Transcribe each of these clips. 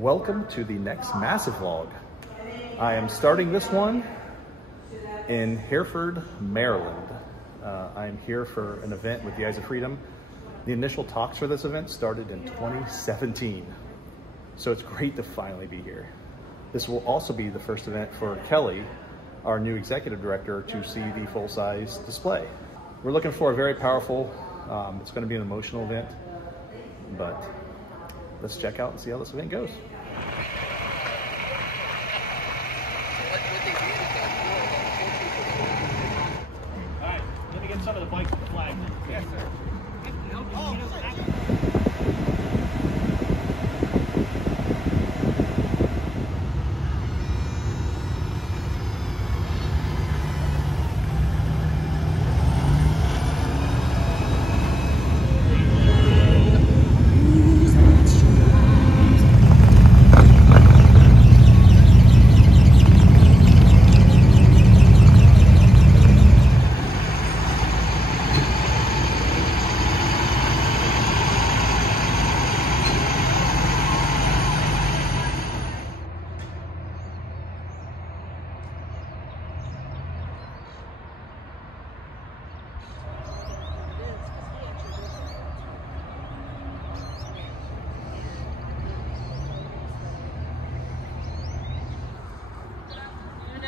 Welcome to the next Massive Vlog. I am starting this one in Hereford, Maryland. I'm here for an event with the Eyes of Freedom. The initial talks for this event started in 2017, so it's great to finally be here. This will also be the first event for Kelly, our new executive director, to see the full-size display. We're looking for a very powerful, it's going to be an emotional event, but let's check out and see how this event goes. All right, let me get some of the bikes flagged. Yes, sir.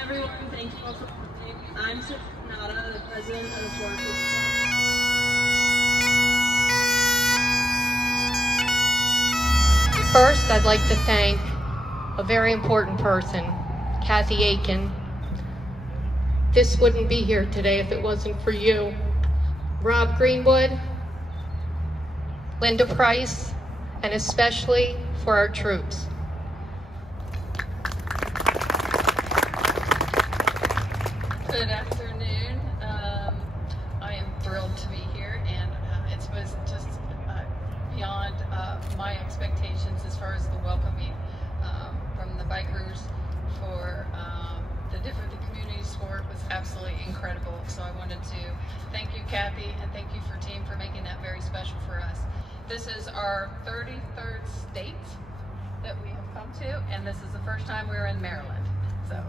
Everyone, thank you all for coming. I'm South Dakota, the president of the Forum. First, I'd like to thank a very important person, Kathy Aiken. This wouldn't be here today if it wasn't for you. Rob Greenwood, Linda Price, and especially for our troops. Good afternoon. I am thrilled to be here, and it was just beyond my expectations as far as the welcoming from the bikers for the community support was absolutely incredible. So I wanted to thank you, Kathy, and thank you for team for making that very special for us. This is our 33rd state that we have come to, and this is the first time we're in Maryland. So.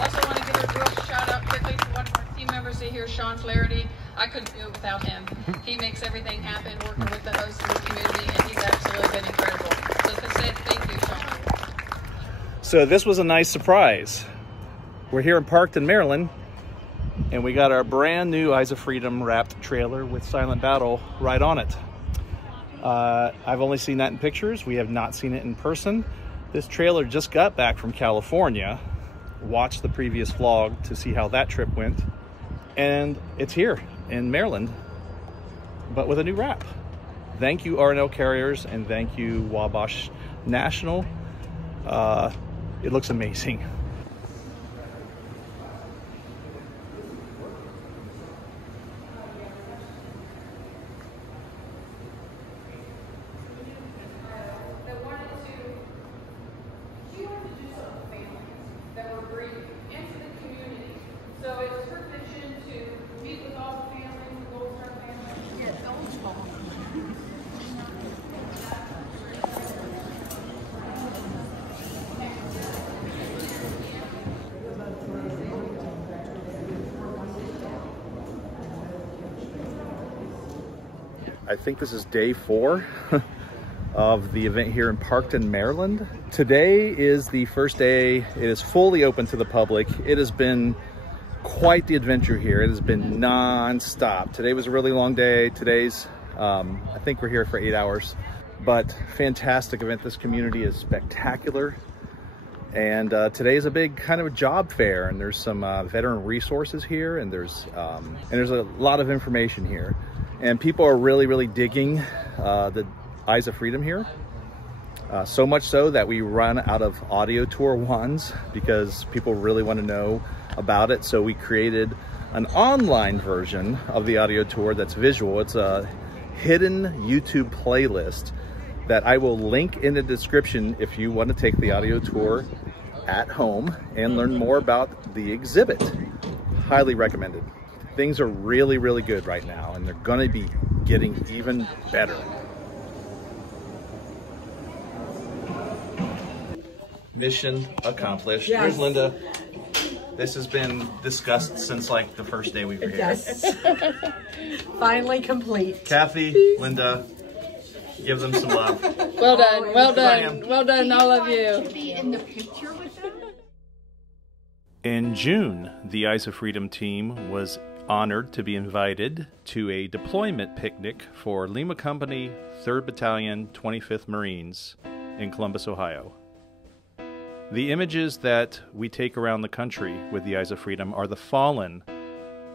Also want to give a real shout out quickly to one of our team members here, Sean Flaherty. I couldn't do it without him. He makes everything happen working with the hosts of the community, and he's absolutely been incredible. So thank you, Sean. So this was a nice surprise. We're here in Parkton, Maryland, and we got our brand new Eyes of Freedom wrapped trailer with Silent Battle right on it. I've only seen that in pictures. We have not seen it in person. This trailer just got back from California. Watch the previous vlog to see how that trip went, and it's here in Maryland but with a new wrap. Thank you R&L Carriers, and thank you Wabash National. It looks amazing. I think this is day 4 of the event here in Parkton, Maryland. Today is the first day. It is fully open to the public. It has been quite the adventure here. It has been non-stop. Today was a really long day. Today's, I think we're here for 8 hours, but fantastic event. This community is spectacular. And today is a big kind of a job fair, and there's some veteran resources here, and there's a lot of information here. And people are really digging the Eyes of Freedom here. So much so that we run out of audio tour ones because people really want to know about it. So we created an online version of the audio tour that's visual. It's a hidden YouTube playlist that I will link in the description if you want to take the audio tour at home and learn more about the exhibit. Highly recommended. Things are really good right now, and they're gonna be getting even better. Mission accomplished. Yes. Here's Linda. This has been discussed since like the first day we were here. Yes. Finally complete. Kathy, Linda, give them some love. Well done, well done, well done, all of you. To be in the picture with them? In June, the Eyes of Freedom team was honored to be invited to a deployment picnic for Lima Company 3rd Battalion 25th Marines in Columbus, Ohio. The images that we take around the country with the Eyes of Freedom are the fallen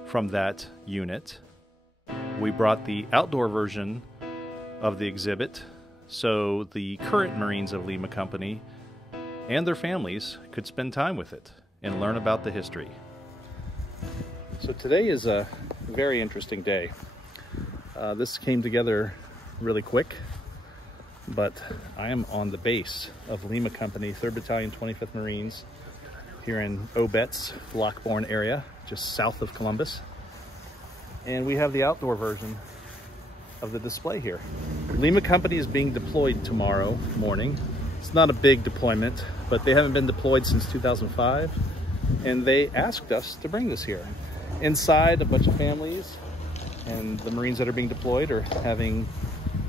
from that unit. We brought the outdoor version of the exhibit so the current Marines of Lima Company and their families could spend time with it and learn about the history. So today is a very interesting day. This came together really quick, but I am on the base of Lima Company, 3rd Battalion, 25th Marines, here in Obetz, Lockbourne area, just south of Columbus. And we have the outdoor version of the display here. Lima Company is being deployed tomorrow morning. It's not a big deployment, but they haven't been deployed since 2005, and they asked us to bring this here. Inside, a bunch of families and the Marines that are being deployed are having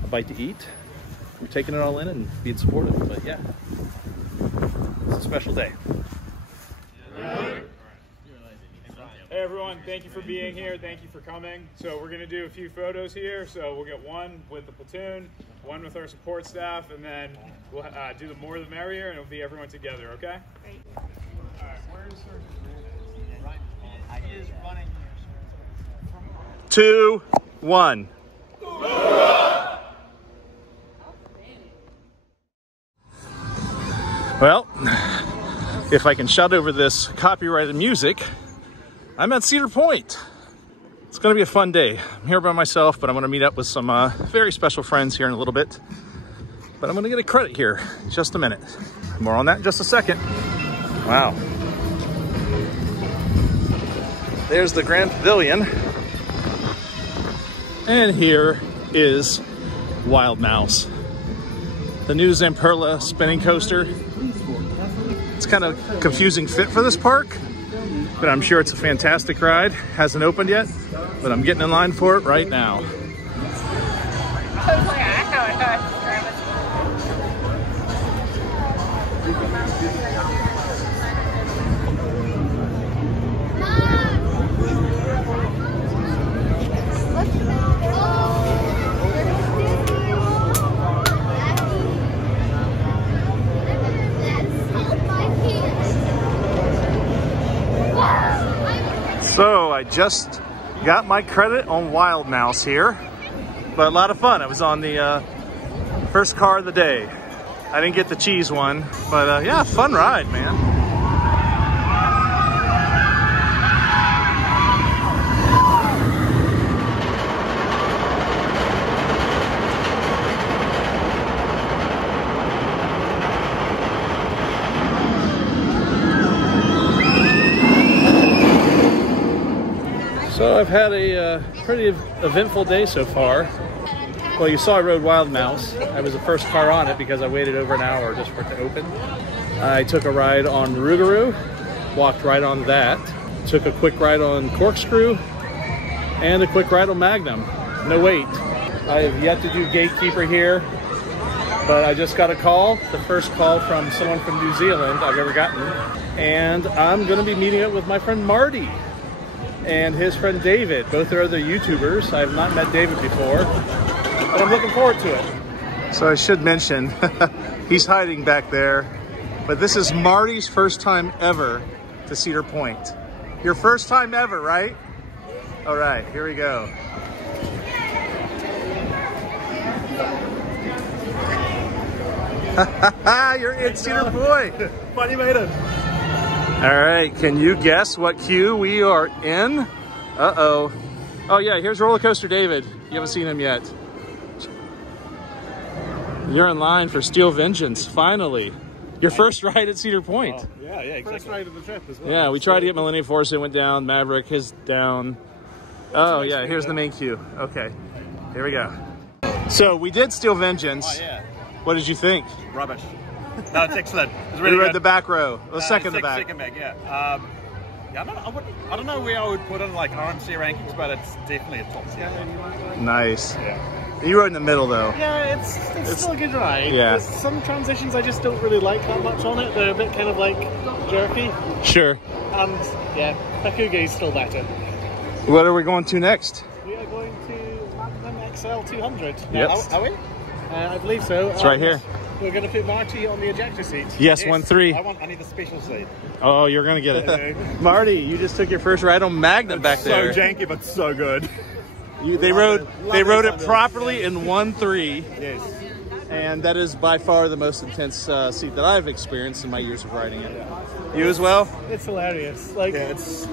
a bite to eat. We're taking it all in and being supportive, but yeah, it's a special day. Hey everyone, thank you for being here. Thank you for coming. So we're going to do a few photos here. So we'll get one with the platoon, one with our support staff, and then we'll do the more the merrier, and it'll be everyone together, okay? Great. All right, where's He is running here, 2, 1. Well, if I can shout over this copyrighted music, I'm at Cedar Point. It's gonna be a fun day. I'm here by myself, but I'm gonna meet up with some very special friends here in a little bit. But I'm gonna get a credit here in just a minute. More on that in just a second. Wow. There's the Grand Pavilion. And here is Wild Mouse, the new Zamperla spinning coaster. It's kind of confusing fit for this park, but I'm sure it's a fantastic ride. Hasn't opened yet, but I'm getting in line for it right now. So I just got my credit on Wild Mouse here, but a lot of fun. I was on the first car of the day. I didn't get the cheese one, but yeah, fun ride, man. So I've had a pretty eventful day so far. Well, you saw I rode Wild Mouse. I was the first car on it because I waited over an hour just for it to open. I took a ride on Rougarou, walked right on that. Took a quick ride on Corkscrew and a quick ride on Magnum. No wait. I have yet to do Gatekeeper here, but I just got a call, the first call from someone from New Zealand I've ever gotten. And I'm gonna be meeting up with my friend Marty and his friend David. Both are other YouTubers. I have not met David before, but I'm looking forward to it. So I should mention, he's hiding back there, but this is Marty's first time ever to Cedar Point. Your first time ever, right? All right, here we go. You're in Cedar Point. Funny made it. All right, can you guess what queue we are in? Uh-oh. Oh yeah, here's Roller Coaster David. You haven't seen him yet. You're in line for Steel Vengeance, finally. Your first ride at Cedar Point. Oh, yeah, exactly. First ride of the trip as well. Yeah, we tried to get Millennium Force, it went down. Maverick, his down. Oh yeah, here's the main queue. Okay, here we go. So we did Steel Vengeance. Oh yeah. What did you think? Rubbish. No, it's excellent. It's We really rode good. the back row. The second the back. Second back, yeah. Yeah, I don't know where I would put it in like RMC rankings, but it's definitely a top 10. Nice. Yeah. You rode in the middle though. Yeah, it's still a good ride. Yeah. There's some transitions I just don't really like that much on it. They're a bit kind of like jerky. Sure. And yeah, Pakuge is still better. What are we going to next? We are going to Magnum XL 200. Yep. Are we? I believe so. It's right here. We're going to put Marty on the ejector seat. Yes, 1-3. I need a special seat. Oh, you're gonna get it. Marty, you just took your first ride on Magnum back there. So janky, but so good. They rode it properly in 1-3. Yes. And that is by far the most intense seat that I've experienced in my years of riding it. You as well? It's hilarious. Like it's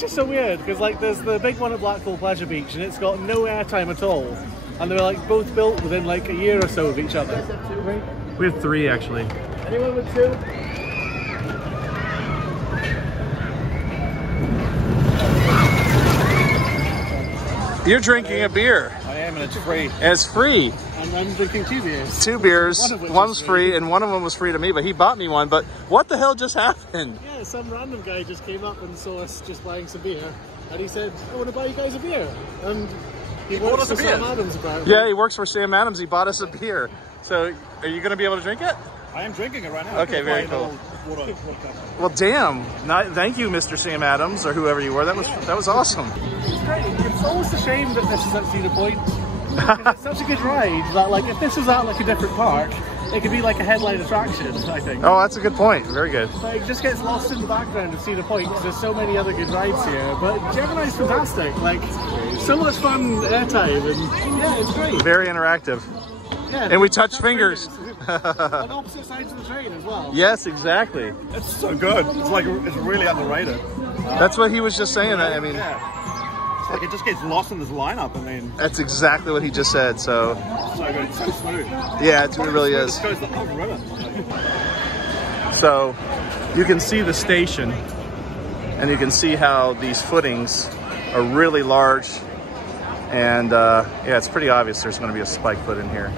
just so weird because like there's the big one at Blackpool Pleasure Beach and it's got no airtime at all. And they're like both built within like a year or so of each other. We have 3 actually. Anyone with 2? You're drinking a beer. I am, and it's free. And it's free. And I'm drinking 2 beers. 2 beers. One of which One's is free, and one of them was free to me, but he bought me one. But what the hell just happened? Yeah, some random guy just came up and saw us just buying some beer. And he said, I want to buy you guys a beer. And he works for Sam Adams apparently. Yeah, he works for Sam Adams. He bought us a beer. So are you going to be able to drink it? I am drinking it right now. Okay, very cool. Water. Well, damn. Thank you, Mr. Sam Adams, or whoever you were. That was awesome. It's great. It's almost a shame that this is at Cedar Point. Because it's such a good ride that like if this was at like a different park, it could be like a headline attraction, I think. Oh, that's a good point. Very good. Like, it just gets lost in the background of Cedar Point because there's so many other good rides here. But Gemini's fantastic. Like, so much fun airtime, and yeah, it's great. Very interactive. Yeah, and we touch fingers. On opposite sides of the train as well. Yes, exactly. It's so good. It's really underrated. That's what he was just saying. I mean, yeah. It's like it just gets lost in this lineup. I mean, that's exactly what he just said. So good. It's so smooth. Yeah, it really is. It goes the whole river. So you can see the station, and you can see how these footings are really large. And yeah, it's pretty obvious there's going to be a spike put in here.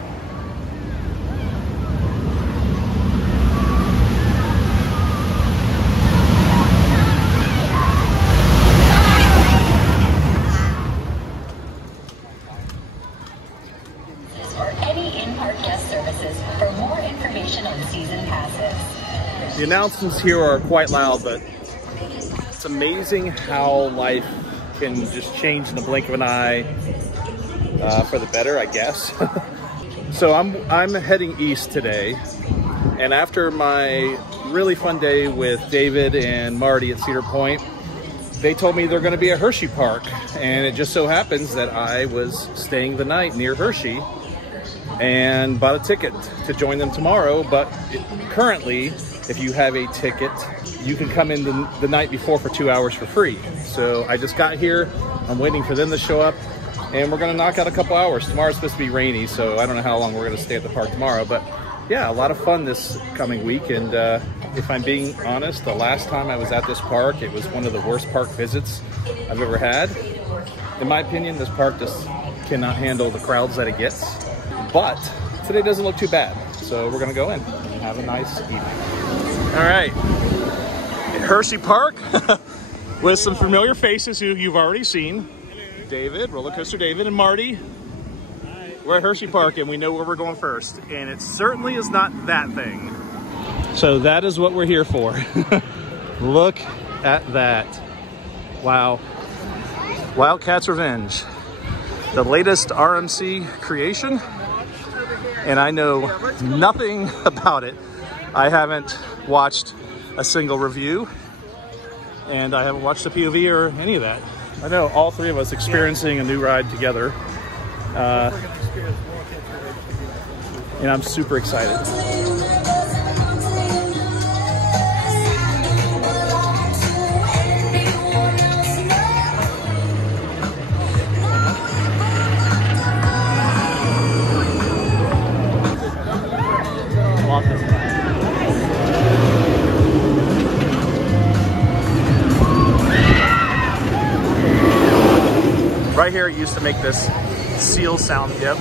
The announcements here are quite loud, but it's amazing how life can just change in the blink of an eye for the better, I guess. So I'm heading east today, and after my really fun day with David and Marty at Cedar Point, they told me they're going to be at HDR, and it just so happens that I was staying the night near Hershey and bought a ticket to join them tomorrow. But currently, if you have a ticket, you can come in the night before for 2 hours for free. So I just got here, I'm waiting for them to show up, and we're gonna knock out a couple hours. Tomorrow's supposed to be rainy, so I don't know how long we're gonna stay at the park tomorrow, but yeah, a lot of fun this coming week. And if I'm being honest, the last time I was at this park, it was one of the worst park visits I've ever had. In my opinion, this park just cannot handle the crowds that it gets, but today doesn't look too bad. So we're gonna go in and have a nice evening. All right, Hershey Park with some familiar faces who you've already seen. David, Roller Coaster David, and Marty. We're at Hershey Park and we know where we're going first, and it certainly is not that thing. So that is what we're here for. Look at that. Wow. Wildcats Revenge, the latest RMC creation, and I know nothing about it. I haven't watched a single review, and I haven't watched a POV or any of that. I know all three of us experiencing a new ride together, and I'm super excited. Right here, it used to make this seal sound dip.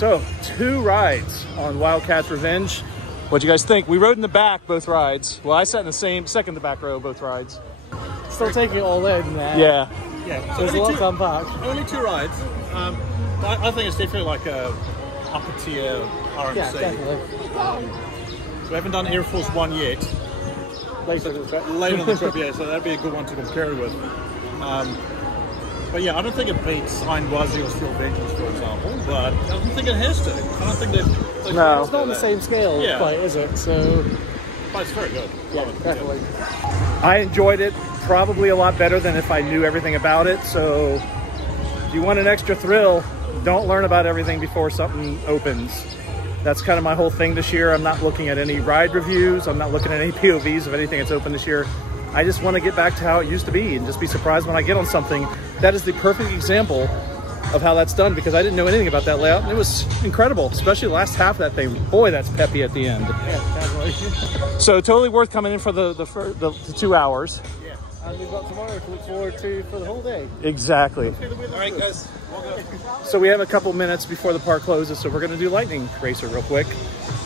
So 2 rides on Wildcats Revenge. What'd you guys think? We rode in the back both rides. Well, I sat in the second to back row both rides. Still taking it all in there. Yeah. Yeah, so there's a lot to unpack. Only 2 rides. I think it's definitely like a upper tier RMC. Yeah, definitely. We haven't done Air Force One yet. Later on the trip. Later on the trip, yeah, so that'd be a good one to compare with. But yeah, I don't think it beats Hein Wazi or Steel Vengeance, for example, but I don't think it has to. I don't think that... No. It's not on the same scale quite, is it? So... But it's very good. Yeah, definitely. I enjoyed it probably a lot better than if I knew everything about it. So if you want an extra thrill, don't learn about everything before something opens. That's kind of my whole thing this year. I'm not looking at any ride reviews. I'm not looking at any POVs of anything that's open this year. I just want to get back to how it used to be and just be surprised when I get on something. That is the perfect example of how that's done, because I didn't know anything about that layout, and it was incredible, especially the last half of that thing. Boy, that's peppy at the end. Yeah, definitely. So totally worth coming in for the 2 hours. Yeah, and we've got tomorrow to look forward to for the whole day. Exactly. All right, guys. So we have a couple minutes before the park closes, so we're going to do Lightning Racer real quick.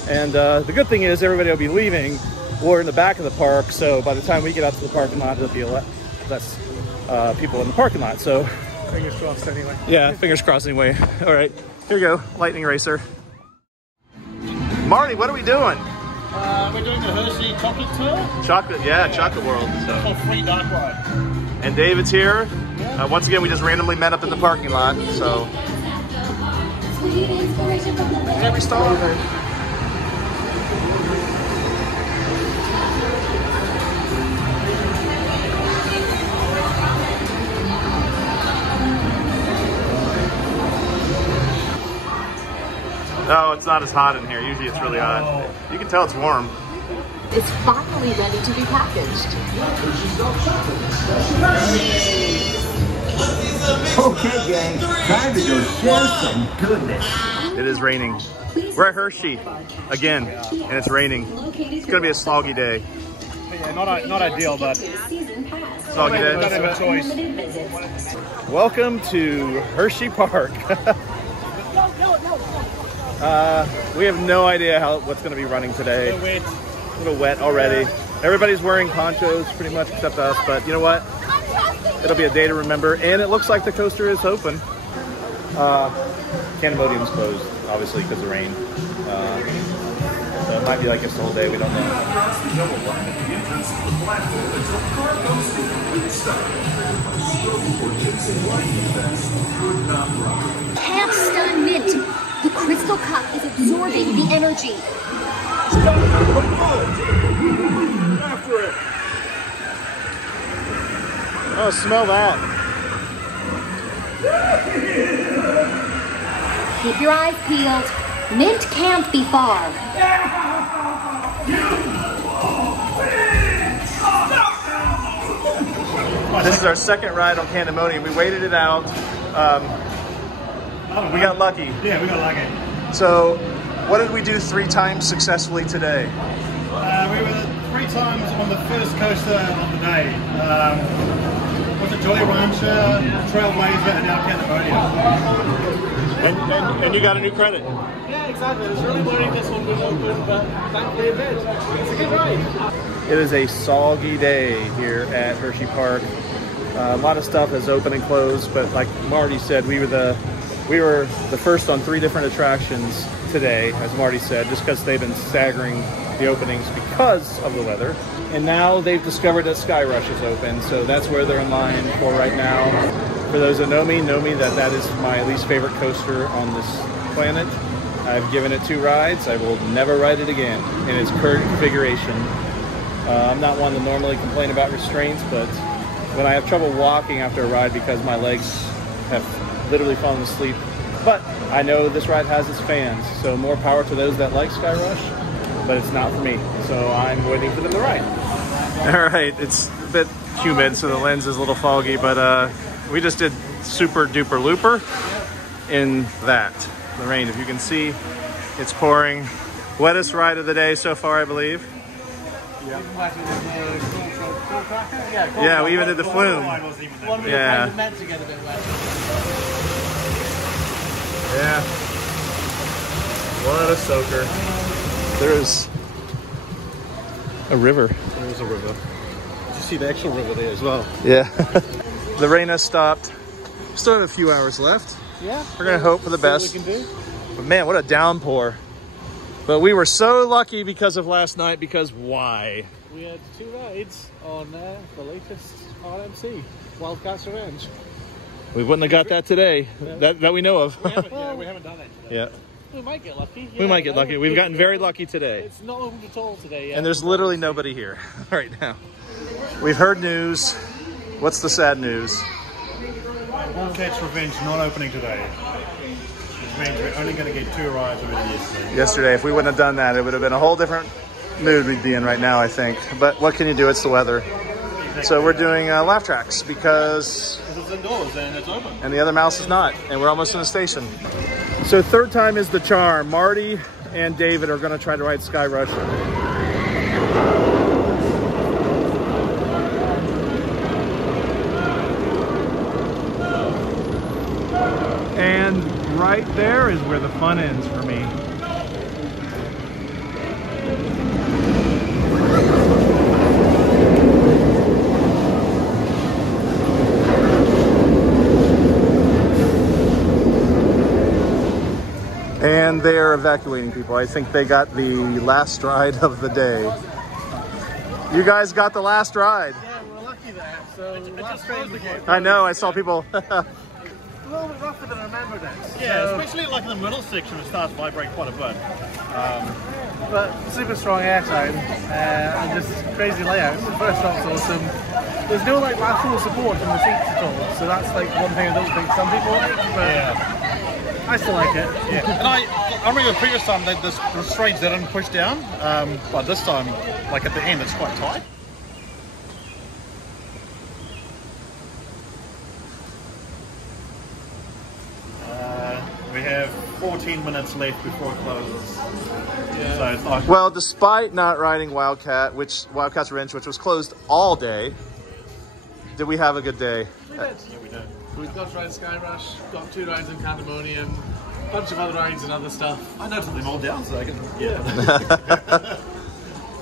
And the good thing is everybody will be leaving. We're in the back of the park, so by the time we get out to the parking lot, there'll be less people in the parking lot. So fingers crossed anyway. Yeah, fingers crossed anyway. All right, here we go, Lightning Racer. Marty, what are we doing? We're doing the Hershey chocolate tour. Chocolate, yeah, Chocolate World. So. It's a free dark ride. And David's here. Once again, we just randomly met up in the parking lot, so. Is every stall? No, it's not as hot in here. Usually it's really hot. You can tell it's warm. It's finally ready to be packaged. Okay, gang, time to go share some goodness. It is raining. We're at Hershey again, and it's raining. It's gonna be a sloggy day. Yeah, not ideal, but sloggy day. Don't have a choice. Welcome to Hershey Park. We have no idea what's going to be running today. A little wet already. Everybody's wearing ponchos pretty much except us, but you know what? It'll be a day to remember, and it looks like the coaster is open. Candemonium's closed, obviously, because of rain. So it might be like this the whole day, we don't know. Can't stun Mint. The crystal cup is absorbing the energy. After it. Oh, smell that. Keep your eyes peeled. Mint can't be far. This is our second ride on Candemonium. We waited it out. We got lucky. Yeah, we got lucky. So, what did we do 3 times successfully today? We were 3 times on the first coaster of the day. Was it Jolly Rancher, Trailblazer, and now Candemonium. And you got a new credit. Yeah, exactly. I was really worried this one was open, but thankfully it did. It's a good ride. It is a soggy day here at Hershey Park. A lot of stuff is open and closed, but like Marty said, we were the first on 3 different attractions today, as Marty said, just because they've been staggering the openings because of the weather. And now they've discovered that Sky Rush is open, so that's where they're in line for right now. For those that know me that is my least favorite coaster on this planet. I've given it 2 rides. I will never ride it again in its current configuration. I'm not one to normally complain about restraints, but when I have trouble walking after a ride because my legs have literally fallen asleep. But I know this ride has its fans, so more power to those that like Sky Rush, but it's not for me. So I'm waiting for them to ride. All right, it's a bit humid, so the lens is a little foggy, but we just did Super Duper Looper in the rain. If you can see, it's pouring. Wettest ride of the day so far, I believe. Yeah, we even did the flume. Yeah. Meant to get a bit wet. Yeah. What a soaker. There's a river. There's a river. Did you see the actual river there as well? Yeah. The rain has stopped. Still have a few hours left. Yeah. We're gonna hope for the best. But man, what a downpour. But we were so lucky because of last night, because why? We had 2 rides on the latest RMC, Wildcats Revenge. We wouldn't have got that today, that we know of. We haven't done that today. Yeah. We might get lucky. We might get lucky. We've gotten very lucky today. It's not opened at all today yet. And there's literally nobody here right now. We've heard news. What's the sad news? Wildcats Revenge not opening today. Which means we're only going to get 2 rides already yesterday. Yesterday, if we wouldn't have done that, it would have been a whole different mood we'd be in right now, I think. But what can you do? It's the weather. So we're doing laugh tracks because it's indoors and it's open. And the other mouse is not. And we're almost in the station. So third time is the charm. Marty and David are going to try to ride Sky Rush. And right there is where the fun ends for me. And they are evacuating people. I think they got the last ride of the day. You guys got the last ride. Yeah, we're lucky there. So last train again. I know, I saw people. A little bit rougher than I remembered it. Yeah, so, especially like in the middle section, it starts to vibrate quite a bit. But super strong airtime and just crazy layouts. The first stop's awesome. There's no like lateral support in the seats at all, so that's like one thing I don't think some people like. But Yeah. I still like it. Yeah. And I remember the previous time that the restraints didn't push down, but this time, like at the end, it's quite tight. We have 14 minutes left before it closes. Yeah. So it's like, Well, despite not riding Wildcats Revenge, which was closed all day, did we have a good day? We did. yeah, we don't. We've got to ride Sky Rush, got 2 rides in Pandemonium, a bunch of other rides and other stuff. I noted them all down so I can, yeah.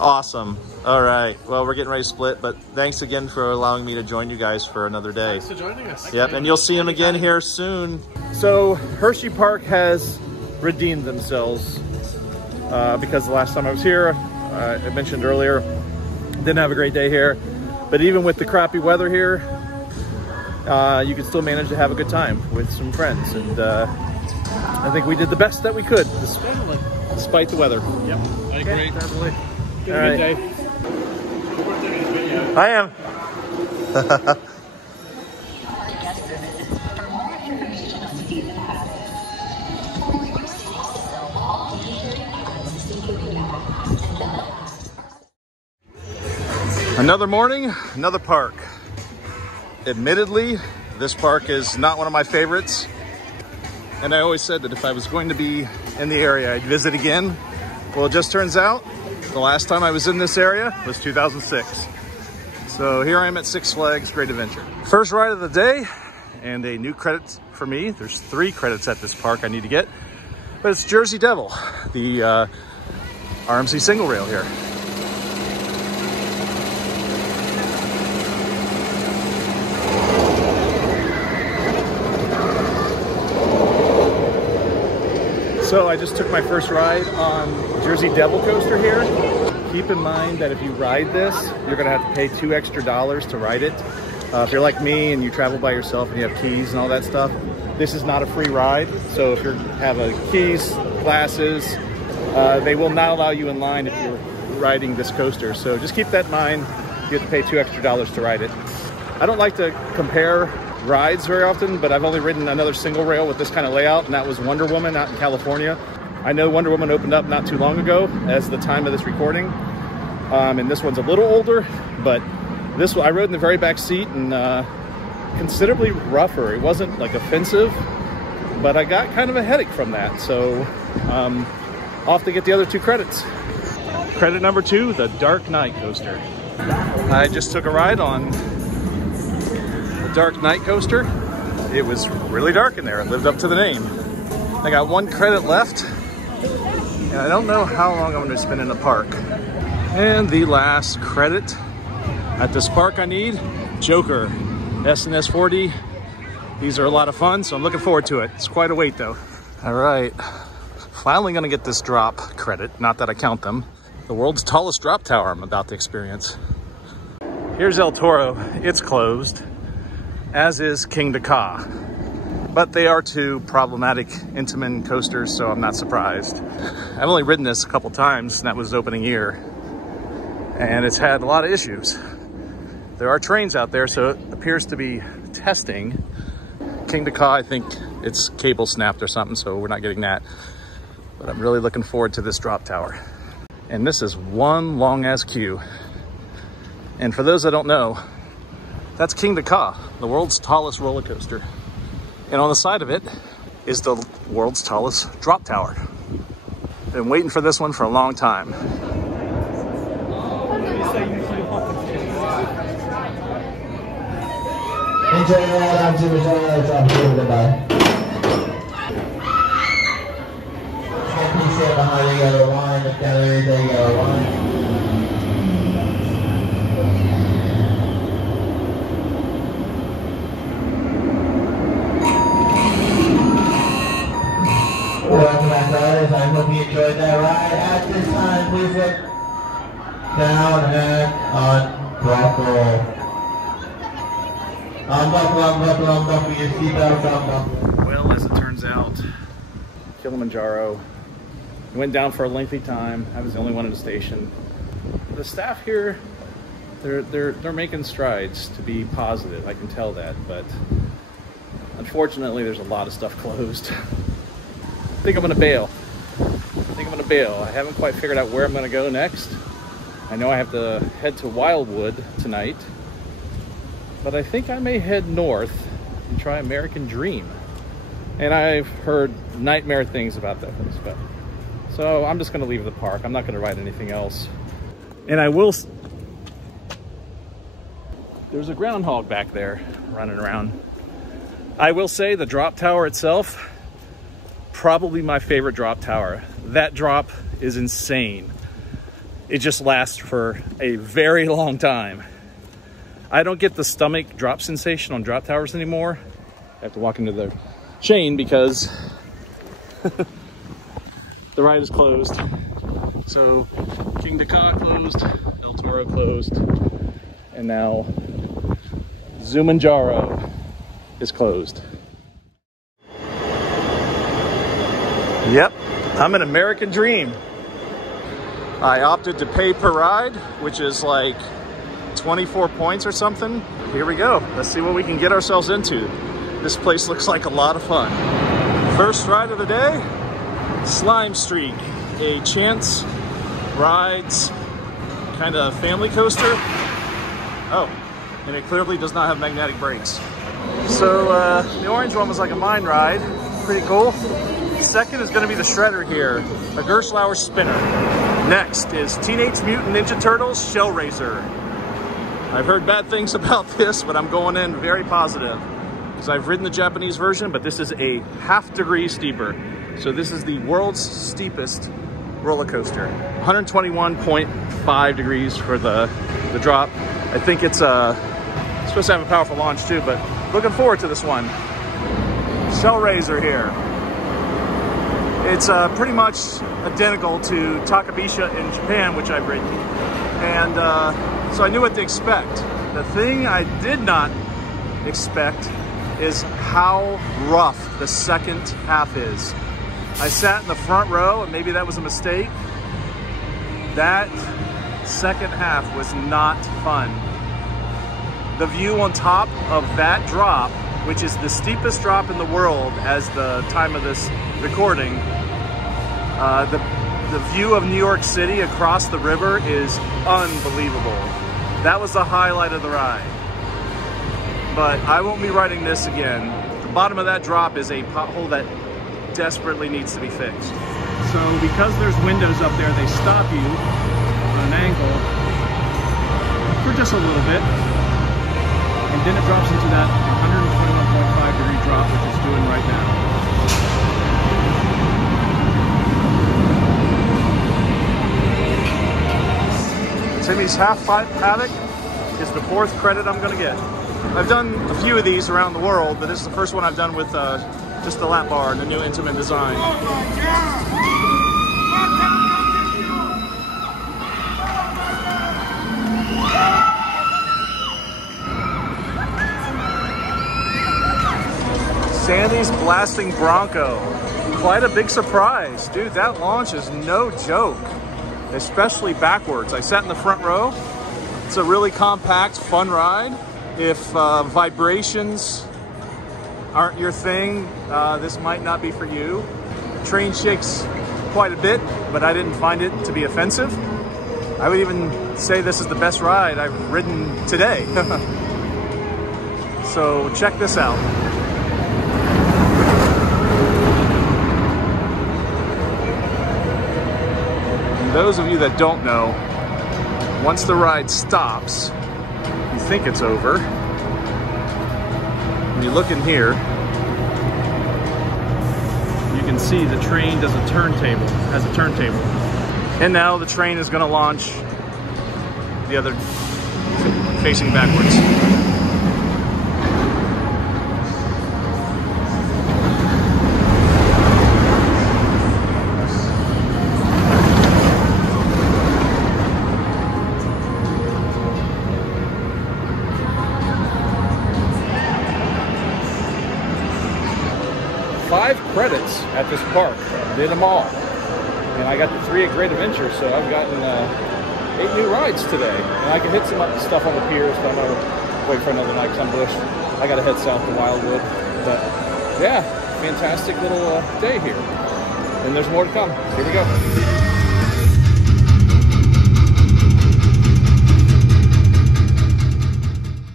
Awesome. All right. Well, we're getting ready to split, but thanks again for allowing me to join you guys for another day. Thanks for joining us. Yep, and you'll see them again here soon. So Hershey Park has redeemed themselves because the last time I was here, I mentioned earlier, didn't have a great day here. But even with the crappy weather here, you can still manage to have a good time with some friends. And I think we did the best that we could, despite the weather. Yep, I agree. Definitely. All right. Good day. I am. Another morning, another park. Admittedly, this park is not one of my favorites. And I always said that if I was going to be in the area, I'd visit again. Well, it just turns out the last time I was in this area was 2006. So here I am at Six Flags Great Adventure. First ride of the day and a new credit for me. There's 3 credits at this park I need to get. But it's Jersey Devil, the RMC single rail here. So I just took my first ride on Jersey Devil coaster here. Keep in mind that if you ride this, you're gonna have to pay $2 extra to ride it. If you're like me and you travel by yourself and you have keys and all that stuff, this is not a free ride. So if you have keys, glasses, they will not allow you in line if you're riding this coaster. So just keep that in mind. You have to pay $2 extra to ride it. I don't like to compare rides very often, but I've only ridden another single rail with this kind of layout, and that was Wonder Woman out in California. I know Wonder Woman opened up not too long ago as the time of this recording, and this one's a little older, but this one I rode in the very back seat and considerably rougher. It wasn't like offensive, but I got kind of a headache from that, so off to get the other 2 credits. Credit number 2, the Dark Knight coaster. I just took a ride on Dark Knight coaster. It was really dark in there. It lived up to the name. I got 1 credit left. And I don't know how long I'm gonna spend in the park. And the last credit at this park I need, Joker, SNS 40. These are a lot of fun, so I'm looking forward to it. It's quite a wait though. All right, finally gonna get this drop credit, not that I count them. The world's tallest drop tower I'm about to experience. Here's El Toro, it's closed, as is King Ka. But they are two problematic Intamin coasters, so I'm not surprised. I've only ridden this a couple times, and that was opening year. And it's had a lot of issues. There are trains out there, so it appears to be testing. King Ka, I think its cable snapped or something, so we're not getting that. But I'm really looking forward to this drop tower. And this is one long ass queue. And for those that don't know, that's King Ka, the world's tallest roller coaster. And on the side of it is the world's tallest drop tower. Been waiting for this one for a long time. Enjoy the ride, I'm Jimmy Jones, I'm here, goodbye. Please stand behind the yellow line, the gallery, the yellow line. Welcome back, riders. I hope you enjoyed that ride. At this time, please look down and unbuckle. Unbuckle your seatbelts, unbuckle. Well, as it turns out, Kilimanjaro went down for a lengthy time. I was the only one in the station. The staff here, they're making strides to be positive. I can tell that, but unfortunately, there's a lot of stuff closed. I think I'm gonna bail. I haven't quite figured out where I'm gonna go next. I know I have to head to Wildwood tonight, but I think I may head north and try American Dream. And I've heard nightmare things about that place, but so I'm just gonna leave the park. I'm not gonna ride anything else. And I will, there's a groundhog back there running around. I will say the drop tower itself, probably my favorite drop tower. That drop is insane. It just lasts for a very long time. I don't get the stomach drop sensation on drop towers anymore. I have to walk into the chain because the ride is closed. So King Ka closed, El Toro closed, and now Zumanjaro is closed. Yep, I'm an American Dream. I opted to pay per ride, which is like 24 points or something. Here we go. Let's see what we can get ourselves into. This place looks like a lot of fun. First ride of the day, Slime Street, a Chance Rides kind of family coaster. Oh, and it clearly does not have magnetic brakes. So the orange one was like a mine ride, pretty cool. Second is going to be the Shredder here, a Gerstlauer spinner. Next is Teenage Mutant Ninja Turtles Shell Racer. I've heard bad things about this, but I'm going in very positive because I've ridden the Japanese version, but this is a ½ degree steeper. So this is the world's steepest roller coaster. 121.5 degrees for the drop. I think it's supposed to have a powerful launch too, but looking forward to this one. Shell Racer here. It's pretty much identical to Takabisha in Japan, which I've ridden. And so I knew what to expect. The thing I did not expect is how rough the second half is. I sat in the front row, and maybe that was a mistake. That second half was not fun. The view on top of that drop, which is the steepest drop in the world as the time of this recording, the view of New York City across the river is unbelievable. That was the highlight of the ride. But I won't be riding this again. The bottom of that drop is a pothole that desperately needs to be fixed. So because there's windows up there, they stop you on an angle for just a little bit. And then it drops into that 121.5 degree drop, which it's doing right now. Sandy's half pipe paddock is the 4th credit I'm gonna get. I've done a few of these around the world, but this is the first one I've done with just the lap bar and the new Intamin design. Sandy's blasting Bronco. Quite a big surprise. Dude, that launch is no joke, especially backwards. I sat in the front row. It's a really compact, fun ride. If vibrations aren't your thing, this might not be for you. Train shakes quite a bit, but I didn't find it to be offensive. I would even say this is the best ride I've ridden today. So check this out. And those of you that don't know, once the ride stops, you think it's over. When you look in here, you can see the train has a turntable. And now the train is going to launch the other facing backwards. Credits at this park, did them all, and I got the 3 at Great Adventure, so I've gotten 8 new rides today, and I can hit some stuff on the piers, but I'm gonna wait for another night because I'm bushed. I gotta head south to Wildwood, but yeah, fantastic little day here, and there's more to come. Here we go.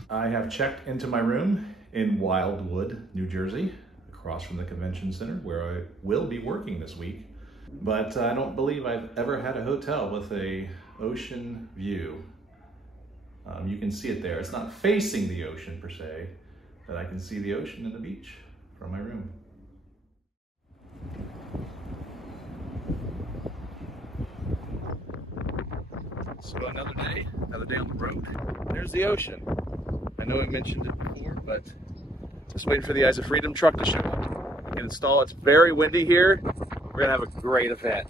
I have checked into my room in Wildwood, New Jersey, across from the convention center where I will be working this week. But I don't believe I've ever had a hotel with a ocean view. You can see it there. It's not facing the ocean per se, but I can see the ocean and the beach from my room. So another day on the road. There's the ocean. I know I mentioned it before, but just waiting for the Eyes of Freedom truck to show up and install. It's very windy here. We're gonna have a great event.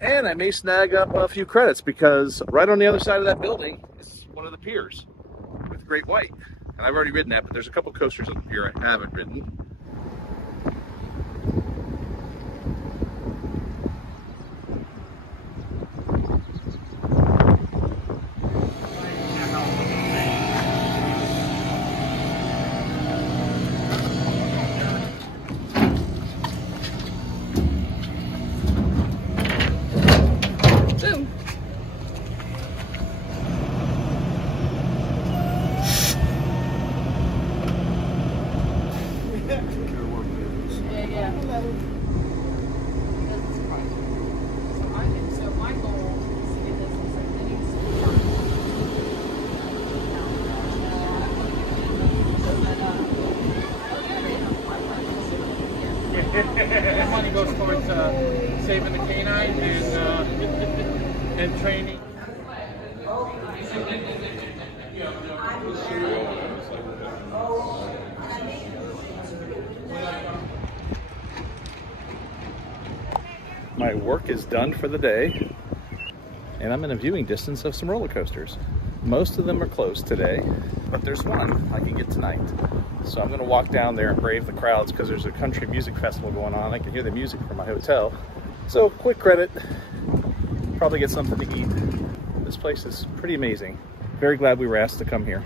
And I may snag up a few credits because right on the other side of that building is one of the piers with Great White. And I've already ridden that, but there's a couple coasters on the pier I haven't ridden. That money goes towards saving the canine and training. My work is done for the day, and I'm in a viewing distance of some roller coasters. Most of them are closed today, but there's one I can get tonight. So I'm gonna walk down there and brave the crowds because there's a country music festival going on. I can hear the music from my hotel. So quick credit, probably get something to eat. This place is pretty amazing. Very glad we were asked to come here.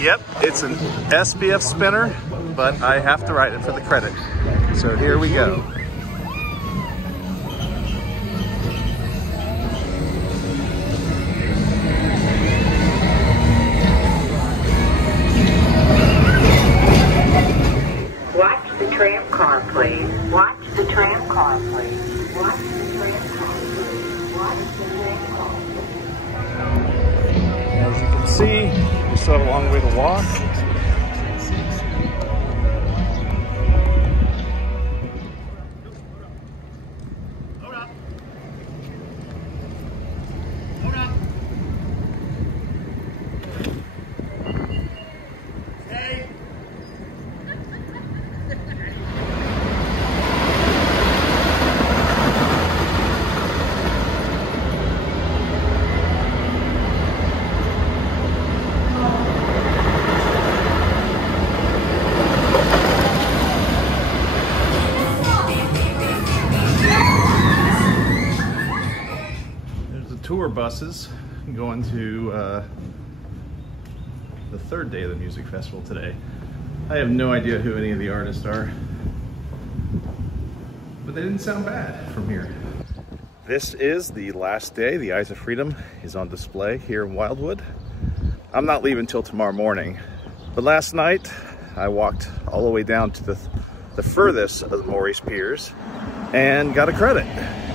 Yep, it's an SBF spinner, but I have to ride it for the credit. So here we go. Watch the tram car, please. Watch the tram car, please. Watch the tram car, please. Watch the tram car, please. As you can see, we still have a long way to walk. buses going to the third day of the music festival today. I have no idea who any of the artists are, but they didn't sound bad from here. This is the last day. The Eyes of Freedom is on display here in Wildwood. I'm not leaving till tomorrow morning, but last night I walked all the way down to the furthest of the Maurice Piers and got a credit.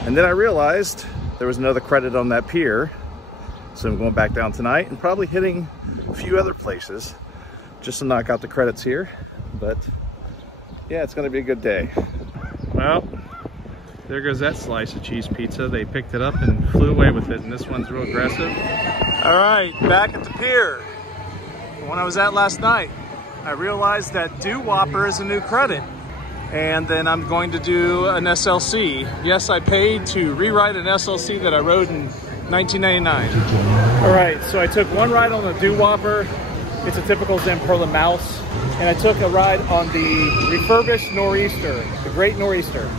And then I realized there was another credit on that pier. So I'm going back down tonight and probably hitting a few other places just to knock out the credits here. But yeah, it's gonna be a good day. Well, there goes that slice of cheese pizza. They picked it up and flew away with it, and this one's real aggressive. All right, back at the pier. When I was at last night, I realized that Do Whopper is a new credit. And then I'm going to do an SLC. Yes, I paid to rewrite an SLC that I wrote in 1999. All right, so I took one ride on the Do Whopper. It's a typical Zamperla Mouse. And I took a ride on the refurbished Nor'easter, the Great Nor'easter.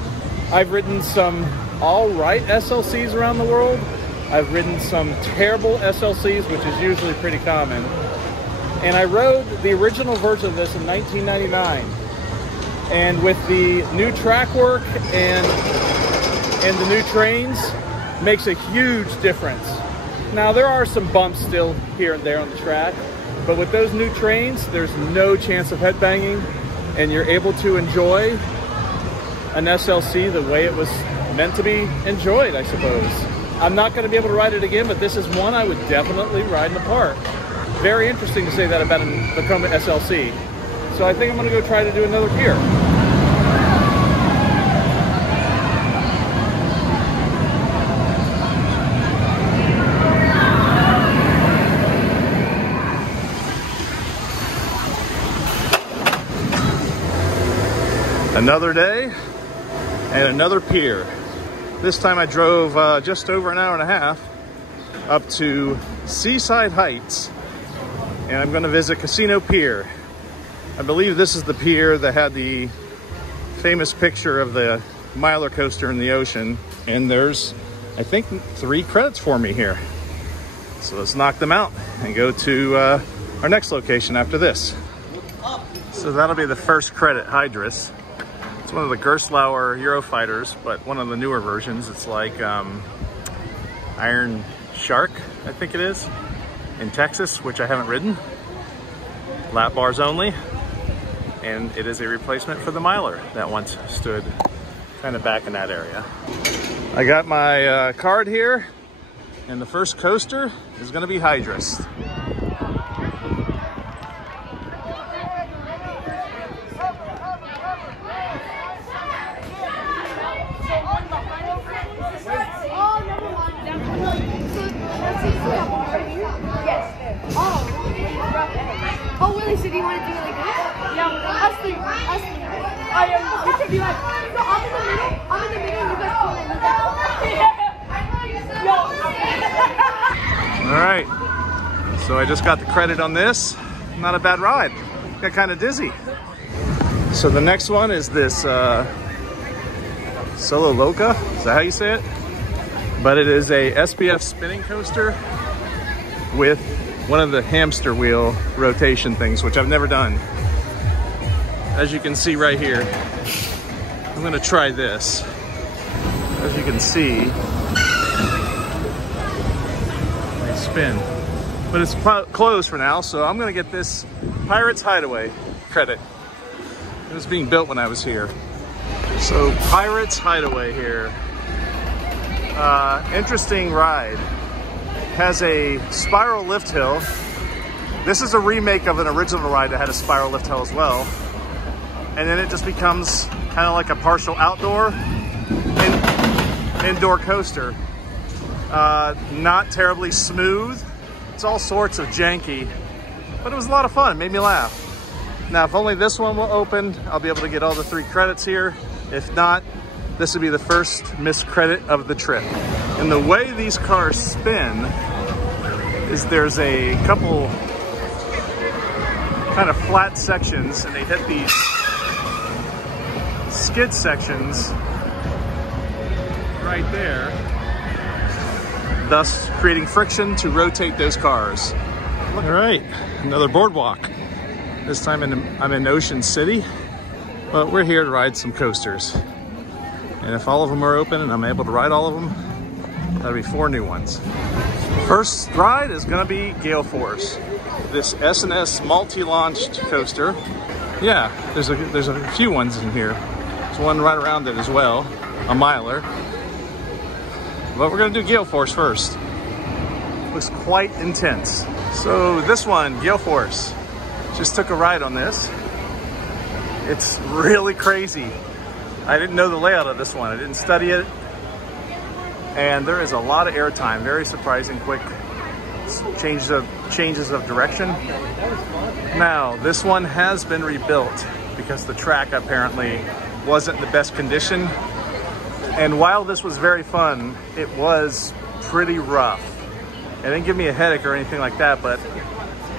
I've ridden some all right SLCs around the world. I've ridden some terrible SLCs, which is usually pretty common. And I rode the original version of this in 1999. And with the new track work and the new trains, makes a huge difference. Now there are some bumps still here and there on the track, but with those new trains, there's no chance of headbanging, and you're able to enjoy an SLC the way it was meant to be enjoyed, I suppose. I'm not going to be able to ride it again, but this is one I would definitely ride in the park. Very interesting to say that about a Tacoma SLC. So I think I'm going to go try to do another pier. Another day and another pier. This time I drove just over an hour and a half up to Seaside Heights, and I'm going to visit Casino Pier. I believe this is the pier that had the famous picture of the Miler coaster in the ocean, and there's, I think, 3 credits for me here. So let's knock them out and go to our next location after this. So that'll be the first credit, Hydrus. It's one of the Gerstlauer Eurofighters, but one of the newer versions. It's like Iron Shark, I think it is, in Texas, which I haven't ridden. Lap bars only. And it is a replacement for the Miler that once stood kind of back in that area. I got my card here, and the first coaster is going to be Hydrus. Oh, really? So do you want to do it like this? Yeah, us three. Oh, yeah, you can be like, so I'm in the middle, you guys pull in. All right, so I just got the credit on this. Not a bad ride. Got kind of dizzy. So the next one is this Solo Loca. Is that how you say it? But it is a SPF spinning coaster with one of the hamster wheel rotation things, which I've never done. As you can see right here, I'm gonna try this. As you can see, they spin. But it's closed for now, so I'm gonna get this Pirates Hideaway credit. It was being built when I was here. So Pirates Hideaway here. Interesting ride. Has a spiral lift hill. This is a remake of an original ride that had a spiral lift hill as well. And then it just becomes kind of like a partial outdoor indoor coaster. Not terribly smooth. It's all sorts of janky, but it was a lot of fun. It made me laugh. Now, if only this one will open, I'll be able to get all the 3 credits here. If not, this will be the first missed credit of the trip. And the way these cars spin is there's a couple kind of flat sections, and they hit these skid sections right there. thus creating friction to rotate those cars. All right, another boardwalk. This time I'm in Ocean City, but we're here to ride some coasters. And if all of them are open and I'm able to ride all of them, that'll be 4 new ones. First ride is gonna be Gale Force. This S&S multi-launched coaster. Yeah, there's a few ones in here. There's one right around it as well, a miler. But we're gonna do Gale Force first. Looks quite intense. So this one, Gale Force, just took a ride on this. It's really crazy. I didn't know the layout of this one. I didn't study it. And there is a lot of airtime, very surprising, quick changes of direction. Now, this one has been rebuilt because the track apparently wasn't in the best condition. And while this was very fun, it was pretty rough. It didn't give me a headache or anything like that, but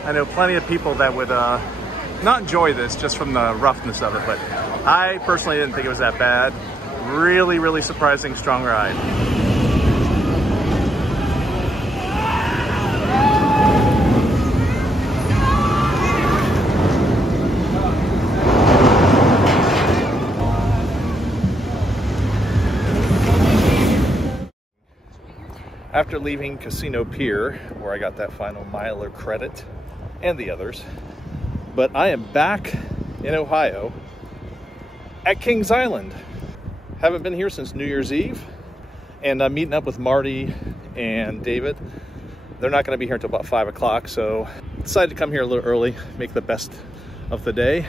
I know plenty of people that would not enjoy this just from the roughness of it, but I personally didn't think it was that bad. Really, really surprising, strong ride. After leaving Casino Pier, where I got that final miler credit, and the others, but I am back in Ohio at Kings Island. Haven't been here since New Year's Eve, and I'm meeting up with Marty and David. They're not going to be here until about 5 o'clock, so decided to come here a little early, make the best of the day.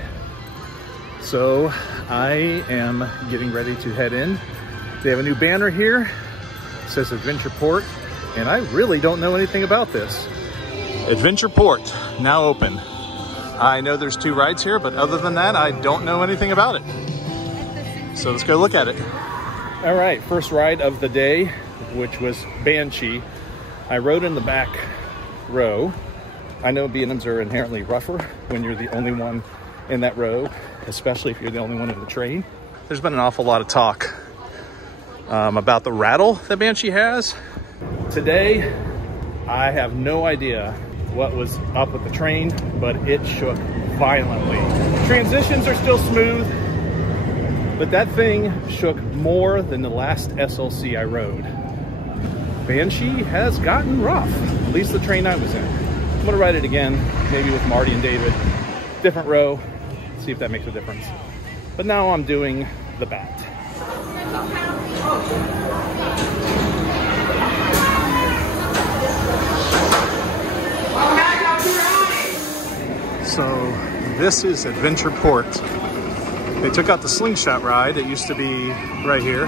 So I am getting ready to head in. They have a new banner here. It says Adventure Port, and I really don't know anything about this. Adventure Port, now open. I know there's 2 rides here, but other than that, I don't know anything about it. So let's go look at it. All right, first ride of the day, which was Banshee. I rode in the back row. I know B&Ms are inherently rougher when you're the only one in that row, especially if you're the only one in the train. There's been an awful lot of talk about the rattle that Banshee has. Today, I have no idea what was up with the train, but it shook violently. Transitions are still smooth, but that thing shook more than the last SLC I rode. Banshee has gotten rough, at least the train I was in. I'm gonna ride it again, maybe with Marty and David, different row, see if that makes a difference. But now I'm doing the Bat. So this is Adventure Port. They took out the slingshot ride that used to be right here.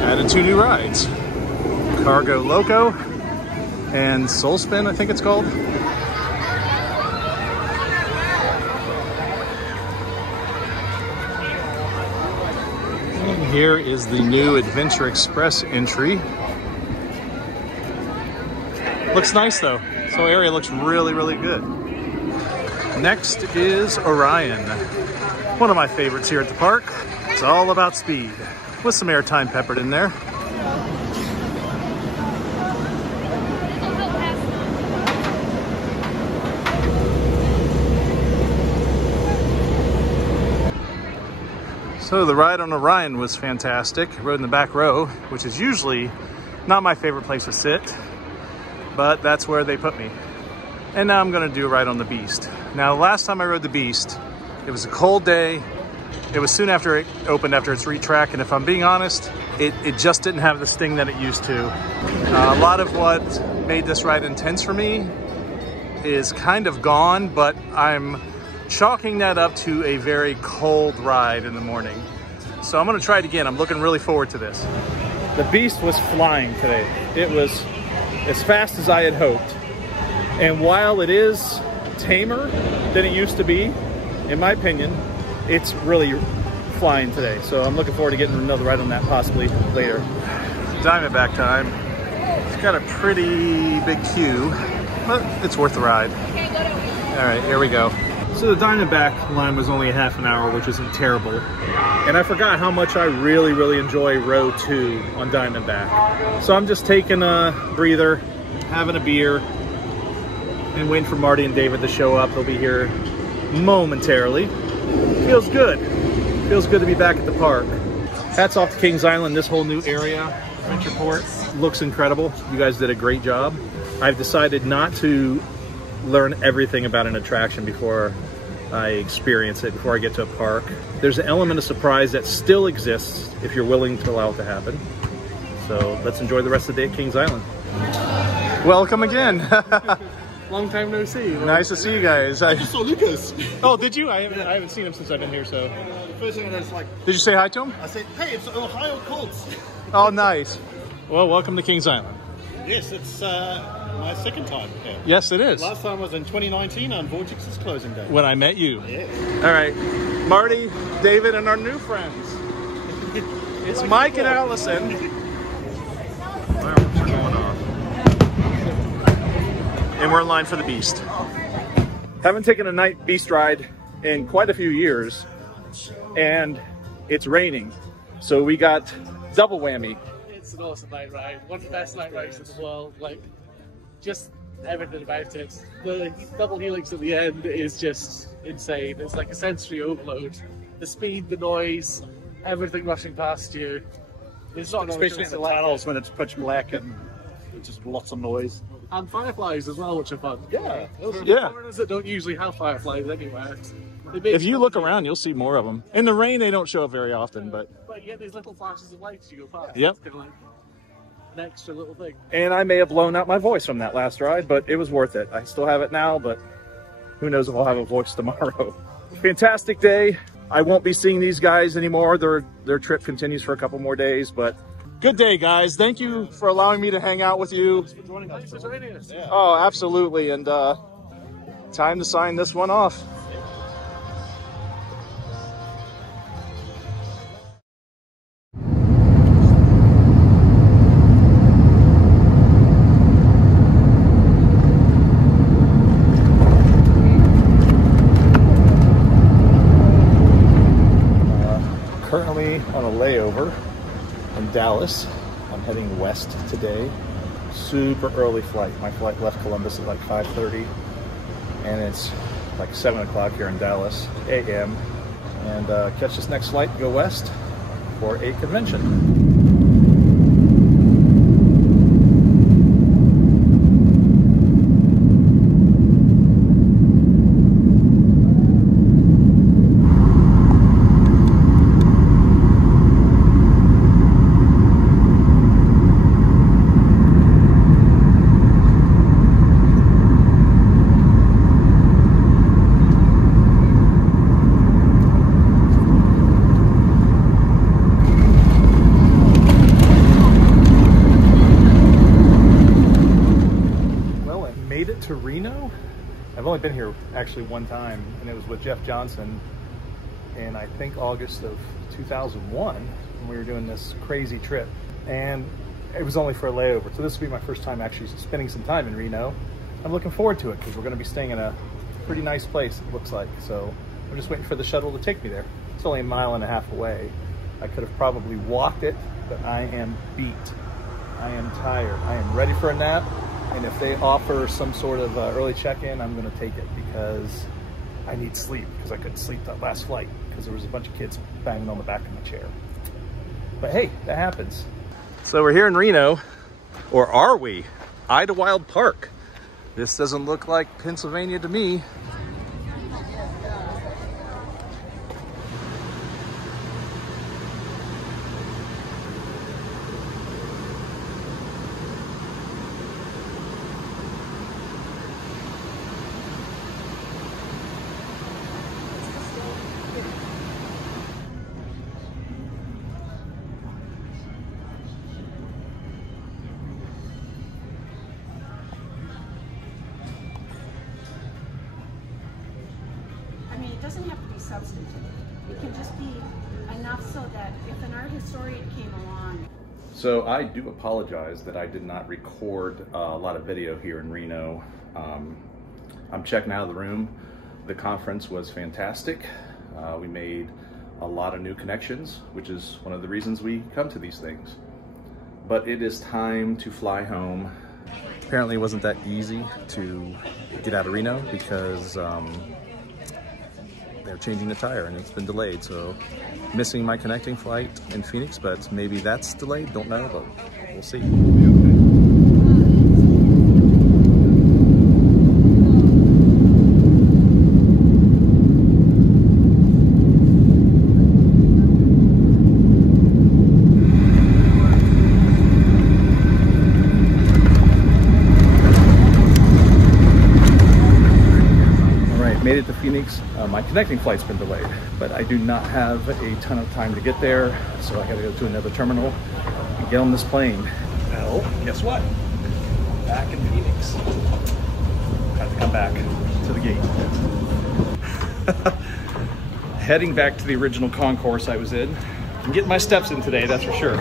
Added 2 new rides. Cargo Loco and Soul Spin, I think it's called. And here is the new Adventure Express entry. Looks nice though. This whole area looks really, really good. Next is Orion. One of my favorites here at the park. It's all about speed, with some airtime peppered in there. So the ride on Orion was fantastic. I rode in the back row, which is usually not my favorite place to sit, but that's where they put me. And now I'm gonna do a ride on the Beast. Now, last time I rode the Beast, it was a cold day. It was soon after it opened, after its retrack, and if I'm being honest, it just didn't have the sting that it used to. A lot of what made this ride intense for me is kind of gone, but I'm chalking that up to a very cold ride in the morning. So I'm gonna try it again. I'm looking really forward to this. The Beast was flying today. It was as fast as I had hoped. And while it is tamer than it used to be, in my opinion, it's really flying today. So I'm looking forward to getting another ride on that possibly later. Diamondback time. It's got a pretty big queue, but it's worth the ride. All right, here we go. So the Diamondback line was only a half an hour, which isn't terrible. And I forgot how much I really enjoy row 2 on Diamondback. So I'm just taking a breather, having a beer, and waiting for Marty and David to show up. They'll be here momentarily. Feels good. Feels good to be back at the park. Hats off to Kings Island. This whole new area, Adventureport, looks incredible. You guys did a great job. I've decided not to learn everything about an attraction before I experience it, before I get to a park. There's an element of surprise that still exists if you're willing to allow it to happen. So let's enjoy the rest of the day at Kings Island. Welcome again. Long time no see. Nice to see you guys. I just saw Lucas. Oh, did you? I haven't seen him since I've been here, so. First thing I was like... Did you say hi to him? I said, hey, it's Ohio Colts. Oh, nice. Well, welcome to Kings Island. Yes, it's my second time here. Yes, it is. Last time was in 2019 on Vortex's closing day. When I met you. Yeah. All right. Marty, David, and our new friends. It's Mike and Allison. Fireworks are going off. And we're in line for the Beast. Haven't taken a night Beast ride in quite a few years, and it's raining. So we got double whammy. It's an awesome night ride. One of the best night rides in the world. Like, just everything about it. The double helix at the end is just insane. It's like a sensory overload. The speed, the noise, everything rushing past you. It's not especially in the tunnels when it's pitch black and it's just lots of noise. And fireflies as well, which are fun. Yeah. Yeah. Foreigners that don't usually have fireflies anywhere. If you look around, you'll see more of them. In the rain, they don't show up very often, but you get these little flashes of light as you go past. Yep. It's kind of like an extra little thing. And I may have blown out my voice from that last ride, but it was worth it. I still have it now, but who knows if I'll have a voice tomorrow. Fantastic day. I won't be seeing these guys anymore. Their trip continues for a couple more days, but good day, guys. Thank you for allowing me to hang out with you. Thanks for joining us. Yeah. Oh, absolutely. And time to sign this one off. Currently on a layover in Dallas. I'm heading west today. Super early flight. My flight left Columbus at like 5:30, and it's like 7 o'clock here in Dallas a.m. And catch this next flight and go west for a convention. To Reno. I've only been here actually one time, and it was with Jeff Johnson in I think August of 2001 when we were doing this crazy trip, and it was only for a layover. So this will be my first time actually spending some time in Reno. I'm looking forward to it because we're going to be staying in a pretty nice place, it looks like. So I'm just waiting for the shuttle to take me there. It's only 1.5 miles away. I could have probably walked it, but I am beat. I am tired. I am ready for a nap. And if they offer some sort of early check-in, I'm going to take it because I need sleep, because I couldn't sleep that last flight because there was a bunch of kids banging on the back of my chair. But hey, that happens. So we're here in Reno, or are we? Idlewild Park. This doesn't look like Pennsylvania to me. It doesn't have to be substantive. It can just be enough so that if an art historian came along. So I do apologize that I did not record a lot of video here in Reno. I'm checking out of the room. The conference was fantastic. We made a lot of new connections, which is one of the reasons we come to these things. But it is time to fly home. Apparently it wasn't that easy to get out of Reno because they're changing the tire and it's been delayed. So missing my connecting flight in Phoenix, but maybe that's delayed, don't know, but we'll see. Made it to Phoenix. My connecting flight's been delayed, but I do not have a ton of time to get there, so I gotta go to another terminal and get on this plane. Well, guess what? Back in Phoenix. Have to come back to the gate. Heading back to the original concourse I was in. I'm getting my steps in today, that's for sure.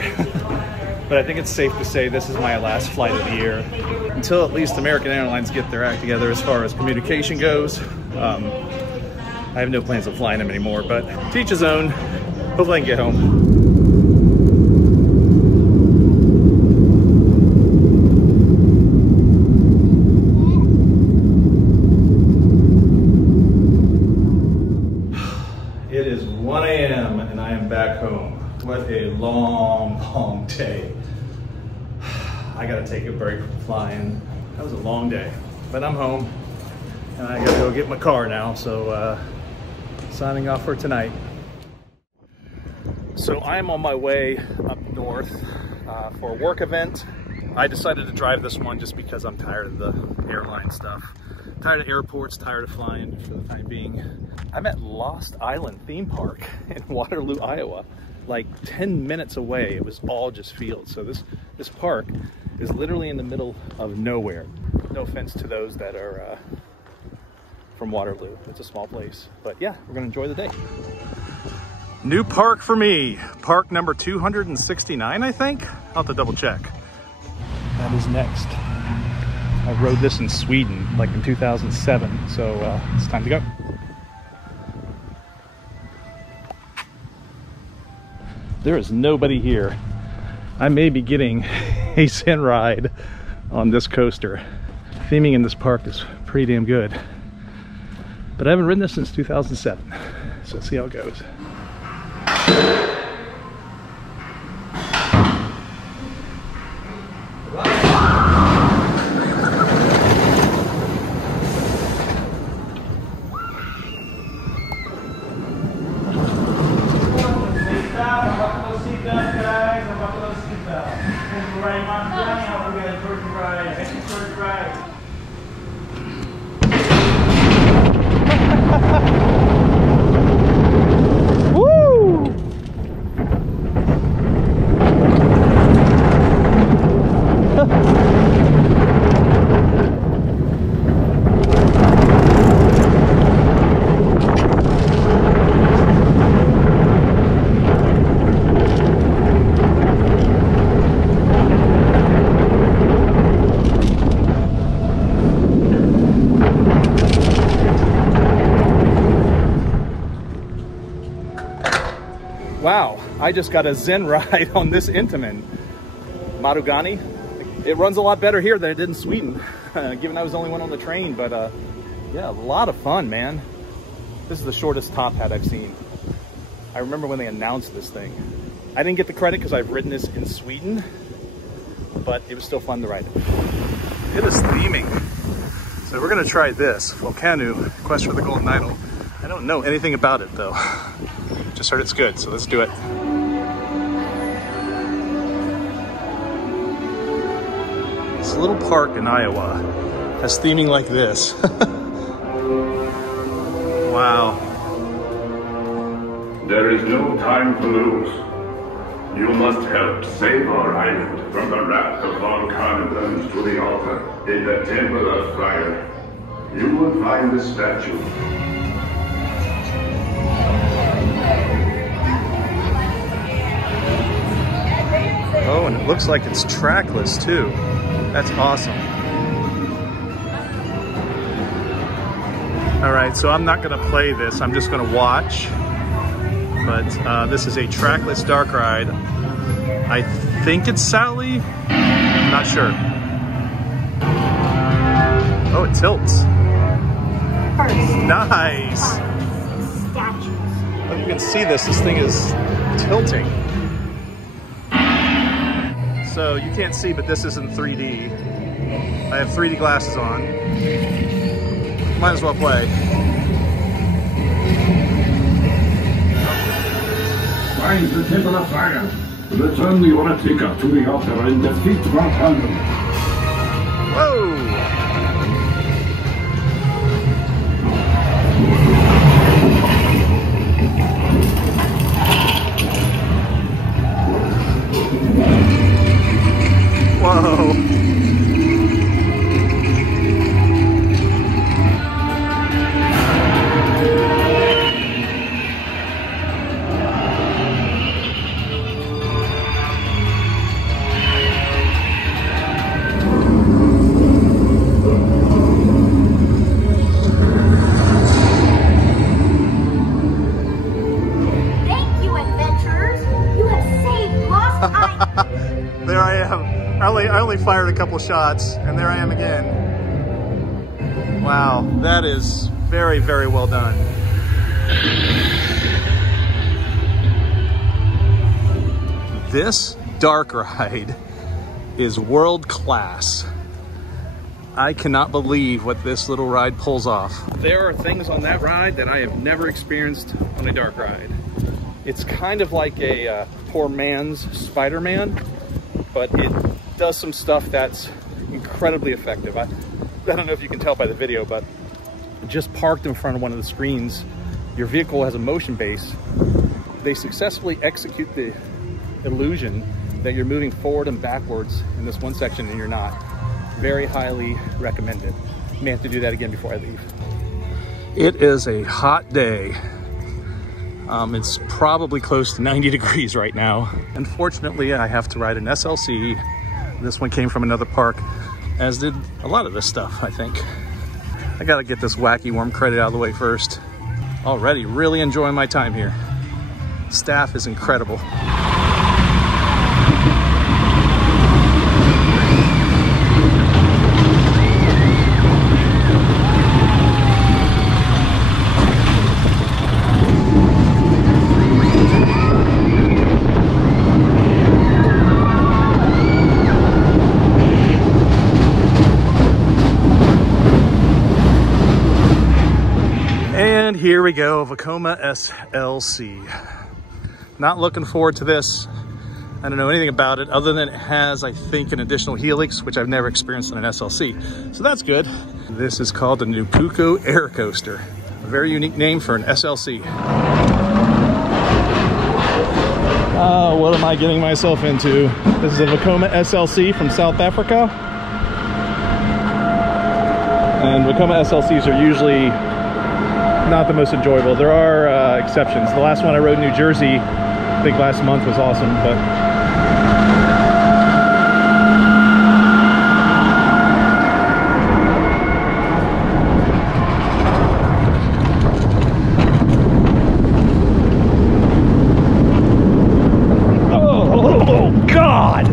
But I think it's safe to say this is my last flight of the year, until at least American Airlines get their act together as far as communication goes. I have no plans of flying them anymore, but to each his own. Hopefully I can get home. It is 1 a.m. and I am back home. What a long, long day. I gotta take a break from flying. That was a long day, but I'm home and I gotta go get my car now. So signing off for tonight. So I'm on my way up north for a work event. I decided to drive this one just because I'm tired of the airline stuff. Tired of airports, tired of flying for the time being. I'm at Lost Island Theme Park in Waterloo, Iowa. Like 10 minutes away, it was all just fields. So this park is literally in the middle of nowhere. No offense to those that are from Waterloo. It's a small place, but yeah, we're gonna enjoy the day. New park for me. Park number 269, I think. I'll have to double check. That is next. I rode this in Sweden, like in 2007, so it's time to go. There is nobody here. I may be getting a Zen ride on this coaster. Theming in this park is pretty damn good. But I haven't ridden this since 2007, so let's see how it goes. Wow, I just got a Zen ride on this Intamin. Marugani. It runs a lot better here than it did in Sweden, given I was the only one on the train, but yeah, a lot of fun, man. This is the shortest top hat I've seen. I remember when they announced this thing. I didn't get the credit because I've ridden this in Sweden, but it was still fun to ride it. It is theming. So we're gonna try this, Volcano, Quest for the Golden Idol. I don't know anything about it though. Just heard it's good, so let's do it. This little park in Iowa has theming like this. Wow. There is no time to lose. You must help save our island from the wrath of volcanoes to the altar in the Temple of Fire. You will find the statue. Oh, and it looks like it's trackless too. That's awesome. All right, so I'm not gonna play this, I'm just gonna watch. But this is a trackless dark ride. I think it's Sally, not sure. Oh, it tilts. Nice. Oh, you can see this thing is tilting. So you can't see, but this isn't 3D. I have 3D glasses on. Might as well play. Find the Temple of Fire. Return the Oratica to the altar and defeat Valhalla. Whoa! Whoa! There I am. I only fired a couple shots, and there I am again. Wow, that is very, very well done. This dark ride is world class. I cannot believe what this little ride pulls off. There are things on that ride that I have never experienced on a dark ride. It's kind of like a poor man's Spider-Man, but it does some stuff that's incredibly effective. I don't know if you can tell by the video, but just parked in front of one of the screens, your vehicle has a motion base. They successfully execute the illusion that you're moving forward and backwards in this one section and you're not. Very highly recommended. May have to do that again before I leave. It is a hot day. It's probably close to 90 degrees right now. Unfortunately, I have to ride an SLC. This one came from another park, as did a lot of this stuff, I think. I gotta get this wacky warm credit out of the way first. Already really enjoying my time here. Staff is incredible. And here we go, Vekoma SLC. Not looking forward to this. I don't know anything about it other than it has, I think, an additional helix, which I've never experienced on an SLC. So that's good. This is called the Nupuku Air Coaster. A very unique name for an SLC. What am I getting myself into? This is a Vekoma SLC from South Africa. And Vekoma SLCs are usually not the most enjoyable. There are exceptions. The last one I rode in New Jersey, I think last month, was awesome, but oh God!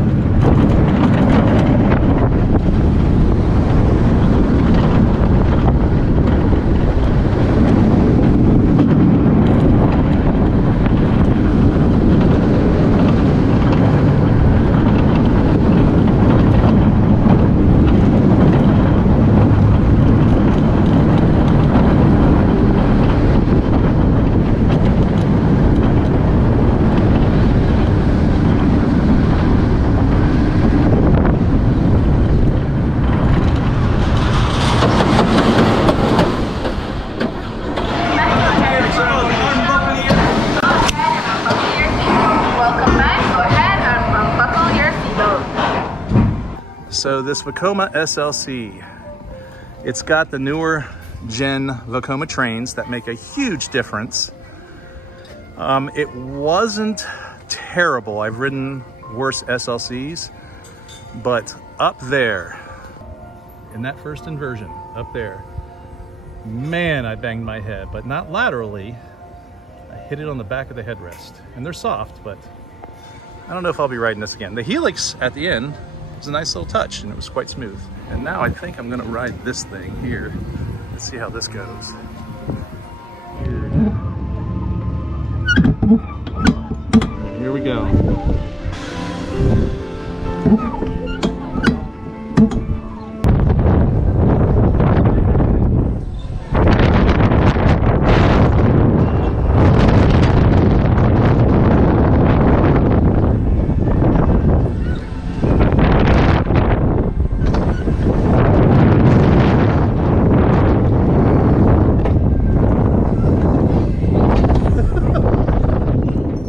So this Vekoma SLC, it's got the newer gen Vekoma trains that make a huge difference. It wasn't terrible. I've ridden worse SLCs, but up there, in that first inversion, up there, Man, I banged my head, but not laterally. I hit it on the back of the headrest. And they're soft, but I don't know if I'll be riding this again. The helix at the end was a nice little touch, and it was quite smooth. And now I think I'm gonna ride this thing here. Let's see how this goes. Here we go.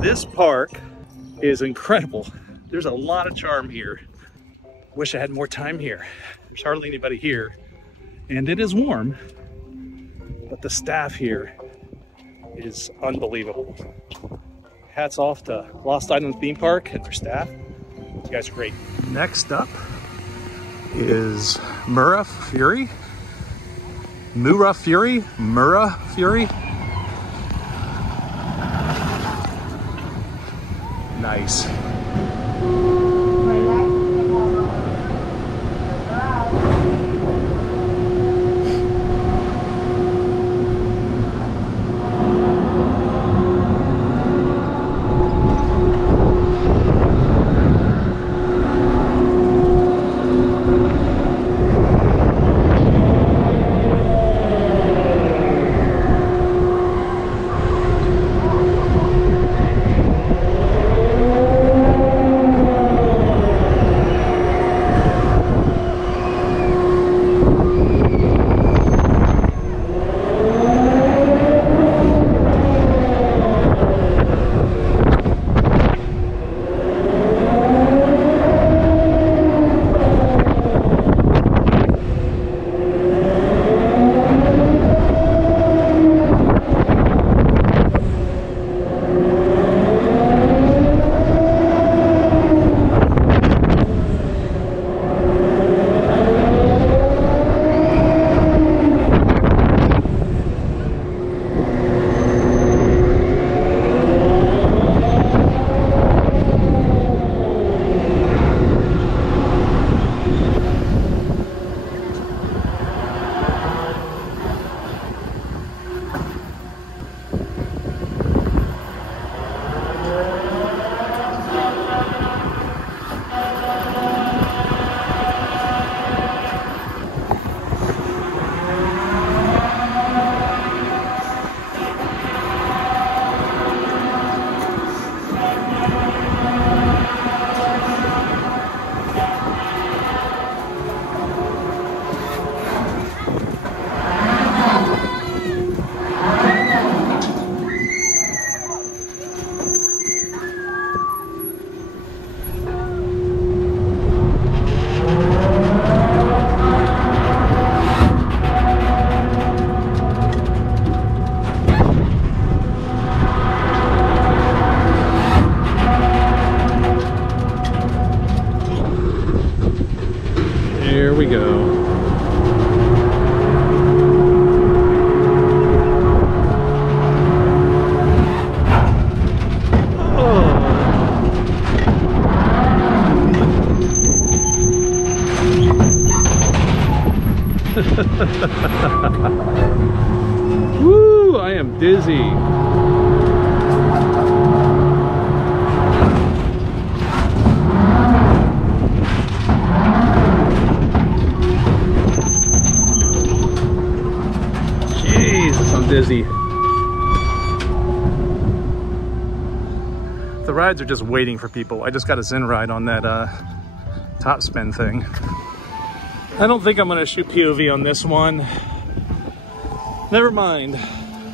This park is incredible. There's a lot of charm here. Wish I had more time here. There's hardly anybody here. And it is warm, but the staff here is unbelievable. Hats off to Lost Island Theme Park and their staff. You guys are great. Next up is Murrah Fury. Nice. Here we go. Woo, I am dizzy. Dizzy. The rides are just waiting for people. I just got a Zen ride on that top spin thing. I don't think I'm gonna shoot POV on this one. Never mind.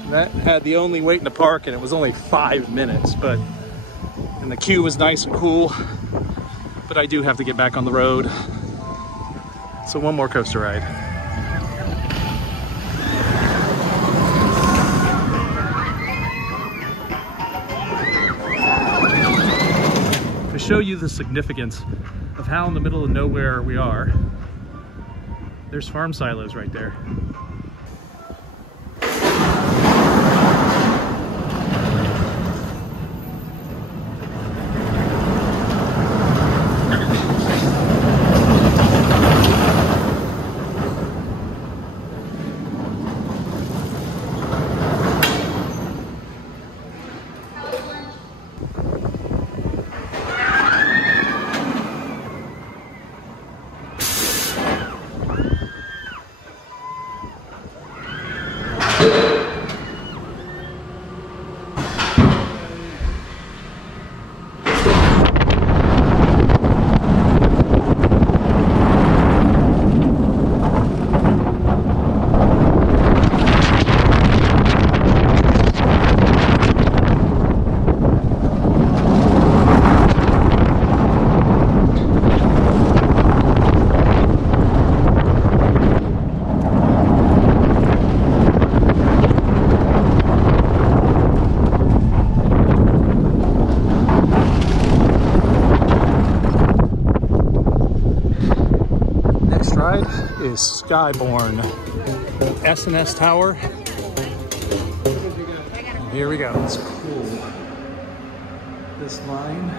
That had the only wait in the park and it was only 5 minutes, and the queue was nice and cool, but I do have to get back on the road. So one more coaster ride. Show you the significance of how in the middle of nowhere we are. There's farm silos right there. is Skyborn S&S Tower. Here we go. It's cool. This line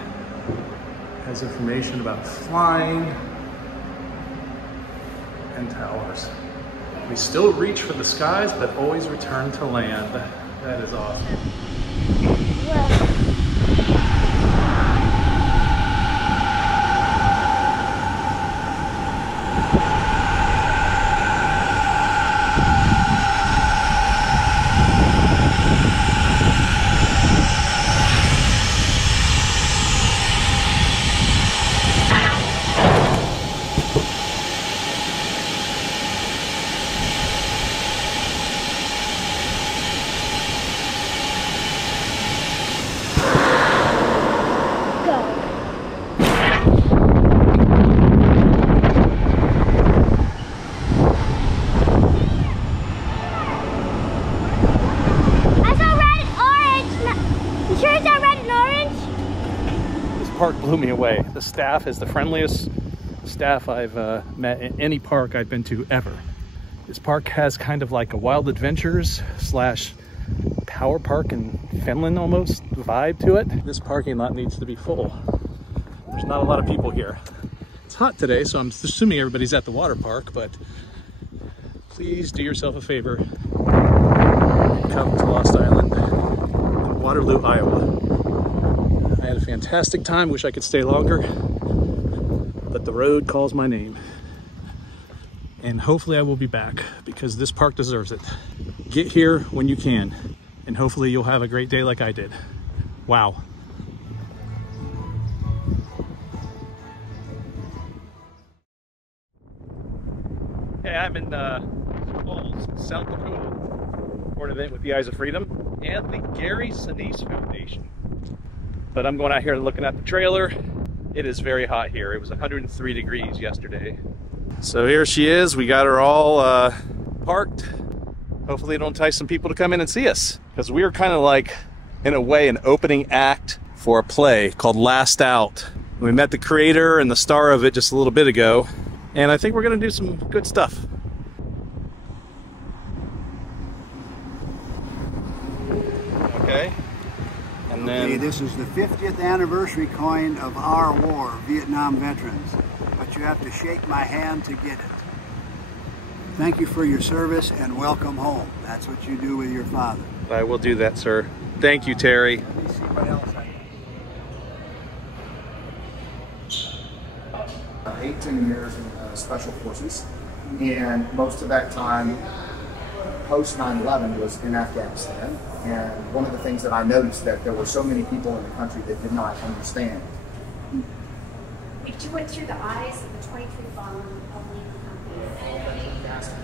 has information about flying and towers. We still reach for the skies, but always return to land. That is awesome. Yeah. Park blew me away. The staff is the friendliest staff I've met in any park I've been to ever. This park has kind of like a Wild Adventures slash Power Park in Finland almost vibe to it. This parking lot needs to be full. There's not a lot of people here. It's hot today, so I'm assuming everybody's at the water park, but please do yourself a favor. Come to Lost Island, Waterloo, Iowa. I had a fantastic time, wish I could stay longer, but the road calls my name. And hopefully I will be back because this park deserves it. Get here when you can, and hopefully you'll have a great day like I did. Wow. Hey, I'm in Sioux Falls, South Dakota, for an event with the Eyes of Freedom and the Gary Sinise Foundation. But I'm going out here looking at the trailer. It is very hot here. It was 103 degrees yesterday. So here she is. We got her all parked. Hopefully it'll entice some people to come in and see us, because we are kind of like, in a way, an opening act for a play called Last Out. We met the creator and the star of it just a little bit ago, and I think we're gonna do some good stuff. Okay. And then, okay, this is the 50th anniversary coin of our war, Vietnam veterans. But you have to shake my hand to get it. Thank you for your service and welcome home. That's what you do with your father. I will do that, sir. Thank you, Terry. Let me see what else I got. 18 years in Special Forces, and most of that time post 9/11 was in Afghanistan. And one of the things that I noticed, that there were so many people in the country that did not understand. If you went through the eyes of the 23 fallen of Lincoln Company. That's what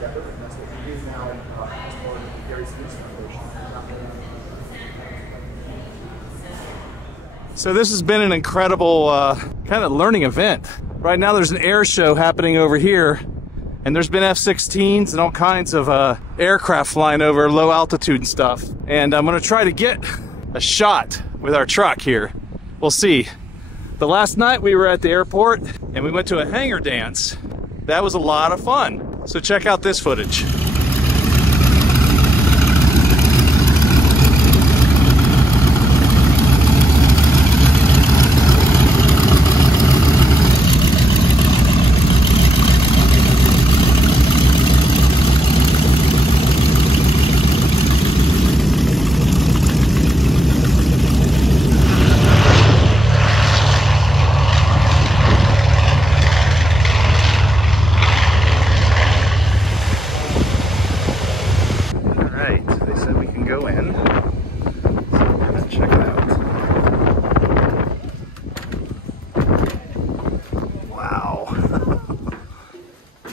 we do now as part of the Gary Sinise Foundation. So this has been an incredible kind of learning event. Right now there's an air show happening over here, and there's been F-16s and all kinds of aircraft flying over low altitude and stuff. And I'm gonna try to get a shot with our truck here. We'll see. The last night we were at the airport and we went to a hangar dance. That was a lot of fun. So check out this footage.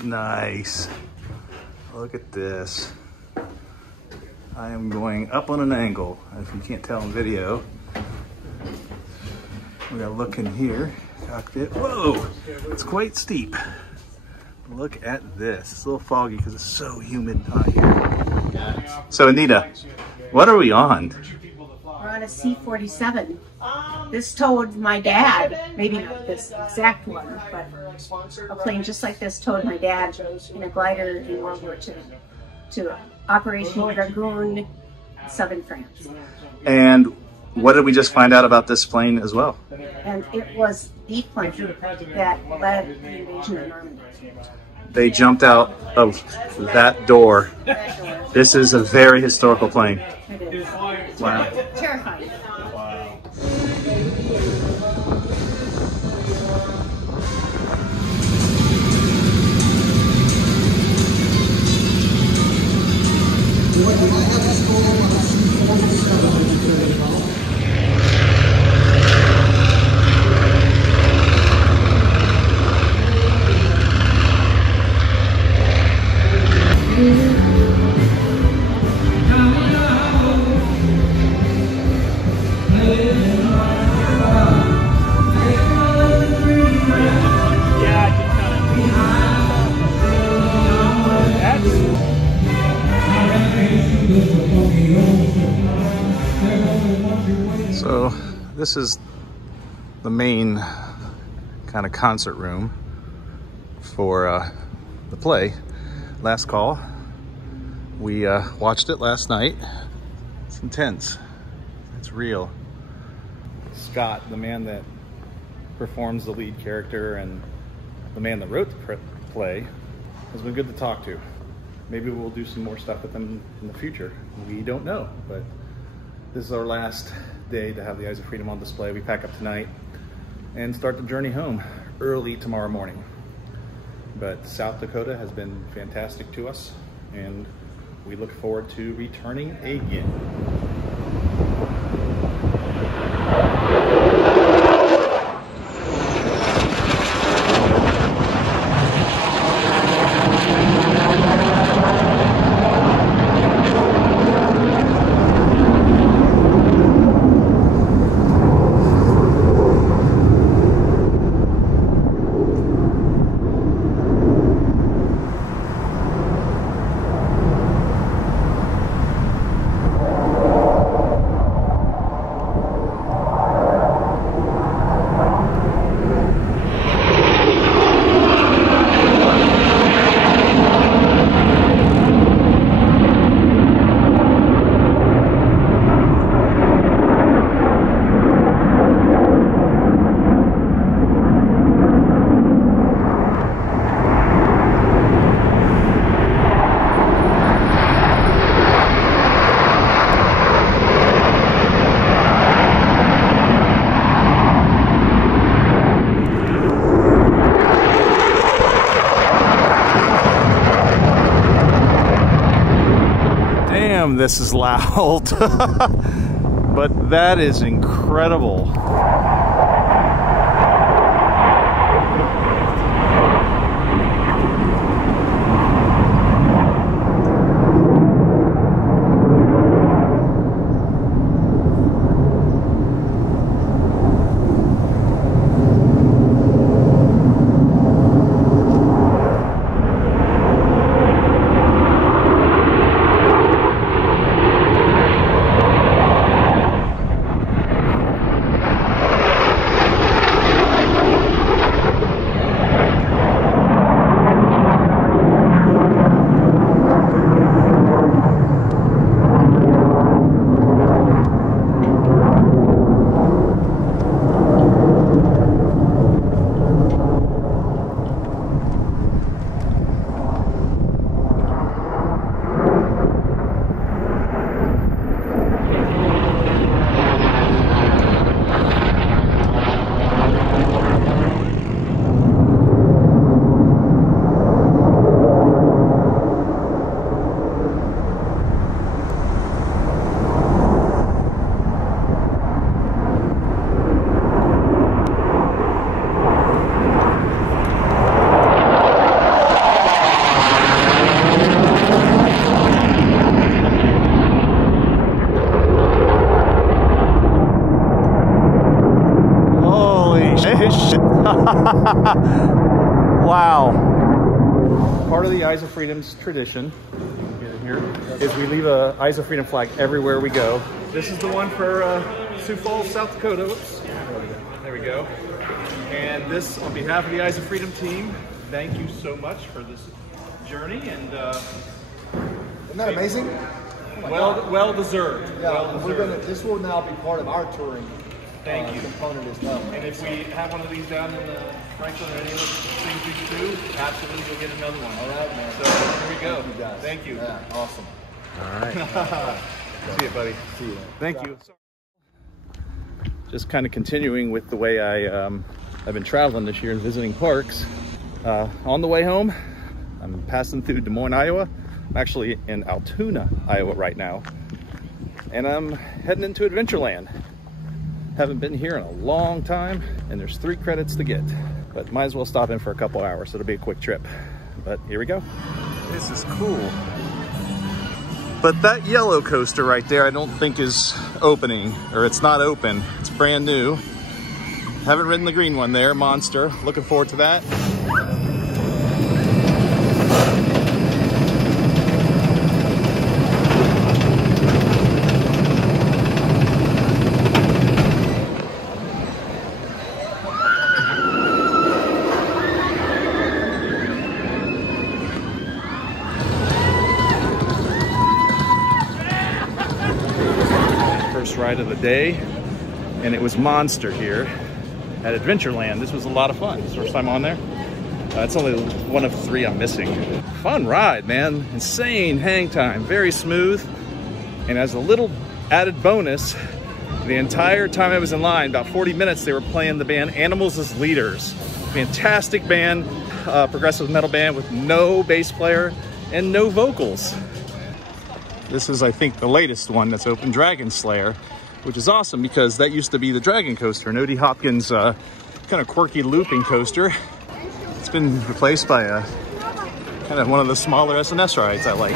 Nice. Look at this. I am going up on an angle, if you can't tell in video. We gotta look in here. Cockpit. Whoa! It's quite steep. Look at this. It's a little foggy because it's so humid out here. So Anita, what are we on? on a C-47. This towed my dad, maybe not this exact one, but a plane just like this towed my dad in a glider in World War II to Operation Dragoon, southern France. And what did we just find out about this plane as well? And it was the plane that led the invasion of Normandy. They jumped out of that door. This is a very historical plane. It is. Wow. Terrifying. Wow. So this is the main kind of concert room for the play, Last Call. We watched it last night. It's intense. It's real. Scott, the man that performs the lead character and the man that wrote the play, has been good to talk to. Maybe we'll do some more stuff with him in the future. We don't know, but this is our last day to have the Eyes of Freedom on display. We pack up tonight and start the journey home early tomorrow morning. But South Dakota has been fantastic to us, and we look forward to returning again. This is loud, but that is incredible. Wow. Part of the Eyes of Freedom's tradition here is we leave a Eyes of Freedom flag everywhere we go. This is the one for Sioux Falls, South Dakota. Oops. There we go. And this, on behalf of the Eyes of Freedom team, thank you so much for this journey. And isn't that amazing? Well deserved. Yeah, well deserved. This will now be part of our touring component as well. And if we have one of these down in Franklin or any of the things we can do, absolutely go get another one. All right, man. So here we go. Thank you, guys. Thank you. Yeah, awesome. All right. See you, buddy. See you. Thank you. Just kind of continuing with the way I've been traveling this year and visiting parks. On the way home, I'm passing through Des Moines, Iowa. I'm actually in Altoona, Iowa right now. And I'm heading into Adventureland. Haven't been here in a long time, and there's 3 credits to get. But might as well stop in for a couple hours. It'll be a quick trip. But here we go. This is cool. But that yellow coaster right there, I don't think is opening, or it's not open. It's brand new. Haven't ridden the green one there, Monster. Looking forward to that. Ride of the day, and it was Monster here at Adventureland. This was a lot of fun. It's the first time on there. It's only one of 3 I'm missing. Fun ride, man. Insane hang time, very smooth. And as a little added bonus, the entire time I was in line, about 40 minutes, they were playing the band Animals as Leaders. Fantastic band, progressive metal band with no bass player and no vocals. This is, I think, the latest one that's open, Dragon Slayer, which is awesome because that used to be the Dragon Coaster, an O.D. Hopkins kind of quirky looping coaster. It's been replaced by a kind of one of the smaller SNS rides I like.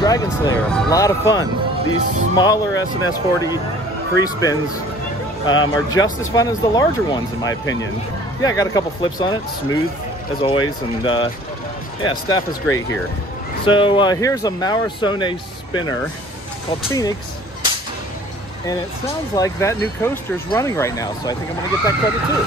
Dragon Slayer, a lot of fun. These smaller SNS 40 free spins are just as fun as the larger ones, in my opinion. Yeah, I got a couple flips on it, smooth as always, and yeah, staff is great here. So here's a Mauresone spinner called Phoenix, and it sounds like that new coaster is running right now, so I think I'm gonna get that credit too.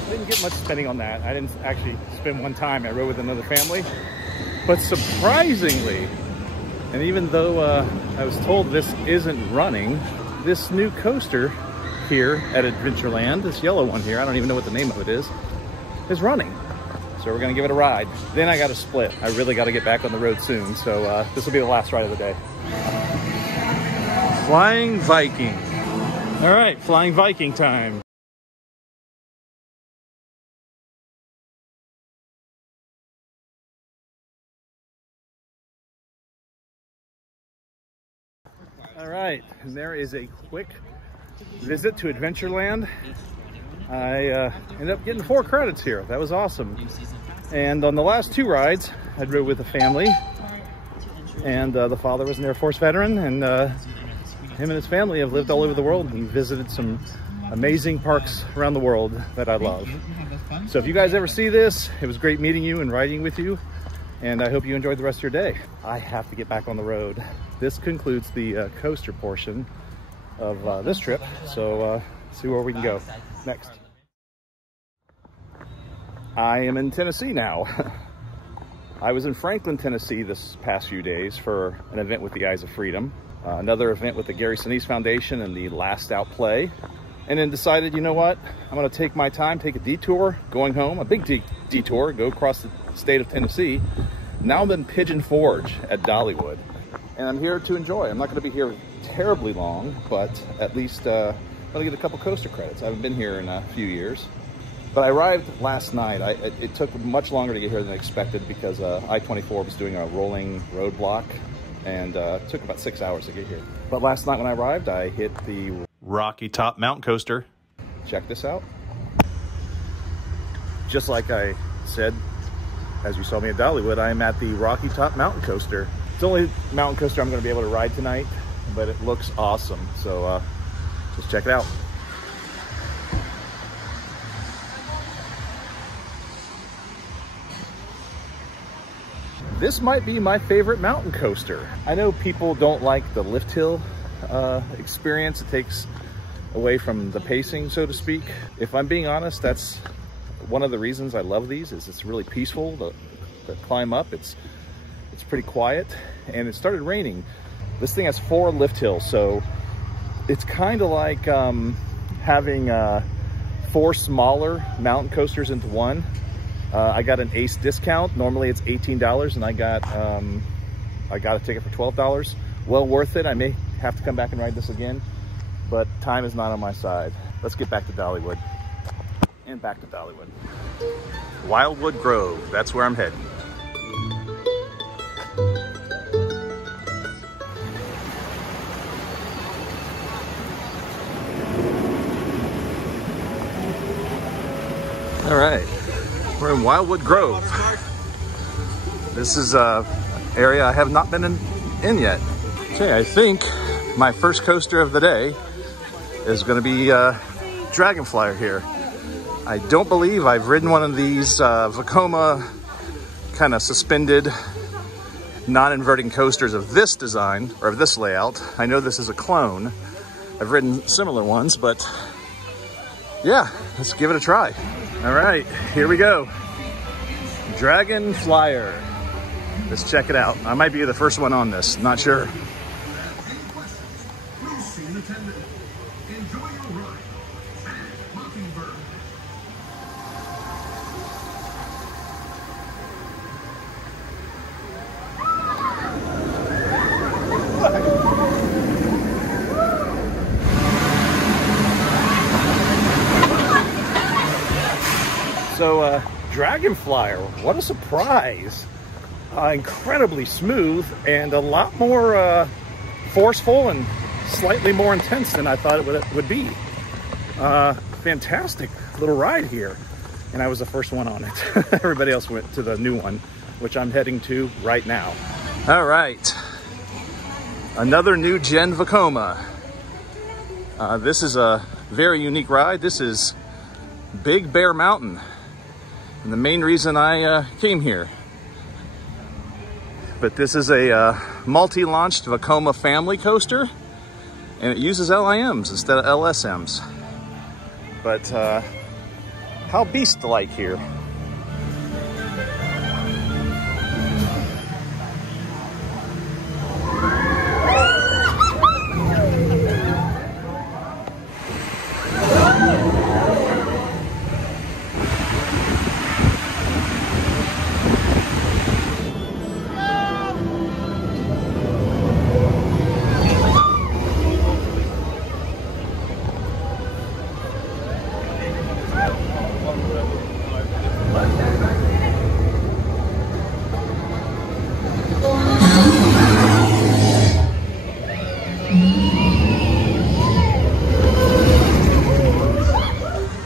I didn't get much spending on that. I didn't actually spend one time. I rode with another family. But surprisingly, and even though I was told this isn't running, this new coaster here at Adventureland, this yellow one here, I don't even know what the name of it is running. So we're gonna give it a ride. Then I gotta split. I really gotta get back on the road soon. So this will be the last ride of the day. Flying Viking. All right, Flying Viking time. All right, and there is a quick visit to Adventureland. I ended up getting 4 credits here. That was awesome. And on the last 2 rides, I rode with a family, and the father was an Air Force veteran, and him and his family have lived all over the world and visited some amazing parks around the world that I love. So if you guys ever see this, it was great meeting you and riding with you, and I hope you enjoyed the rest of your day. I have to get back on the road. This concludes the coaster portion of this trip, so see where we can go next. I am in Tennessee now. I was in Franklin, Tennessee this past few days for an event with the Eyes of Freedom, another event with the Gary Sinise Foundation and the Last Out Play, and then decided, you know what, I'm gonna take my time, take a detour going home, a big detour, go across the state of Tennessee. Now I'm in Pigeon Forge at Dollywood, and I'm here to enjoy. I'm not gonna be here terribly long, but at least I'm gonna get a couple coaster credits. I haven't been here in a few years. But I arrived last night. It took much longer to get here than expected because I-24 was doing a rolling roadblock and it took about 6 hours to get here. But last night when I arrived, I hit the Rocky Top Mountain Coaster. Check this out. Just like I said, as you saw me at Dollywood, I am at the Rocky Top Mountain Coaster. It's the only mountain coaster I'm going to be able to ride tonight, but it looks awesome. So just check it out. This might be my favorite mountain coaster. I know people don't like the lift hill experience. It takes away from the pacing, so to speak. If I'm being honest, that's one of the reasons I love these. Is it's really peaceful to climb up. It's pretty quiet, and it started raining. This thing has 4 lift hills, so it's kind of like having 4 smaller mountain coasters into one. I got an Ace discount. Normally it's $18, and I got a ticket for $12. Well worth it. I may have to come back and ride this again, but time is not on my side. Let's get back to Dollywood. And back to Dollywood. Wildwood Grove, that's where I'm heading. All right, we're in Wildwood Grove. This is an area I have not been in yet. Okay, I think my first coaster of the day is gonna be Dragonflyer here. I don't believe I've ridden one of these Vekoma kind of suspended non-inverting coasters of this design or of this layout. I know this is a clone. I've ridden similar ones, but yeah, let's give it a try. All right, here we go. Dragonflyer. Let's check it out. I might be the first one on this, not sure. So Dragonflyer, what a surprise. Incredibly smooth and a lot more forceful and slightly more intense than I thought it would be. Fantastic little ride here. And I was the first one on it. Everybody else went to the new one, which I'm heading to right now. All right, another new gen Vekoma. This is a very unique ride. This is Big Bear Mountain. And the main reason I came here. But this is a multi-launched Vekoma family coaster, and it uses LIMs instead of LSMs. But how beast-like here.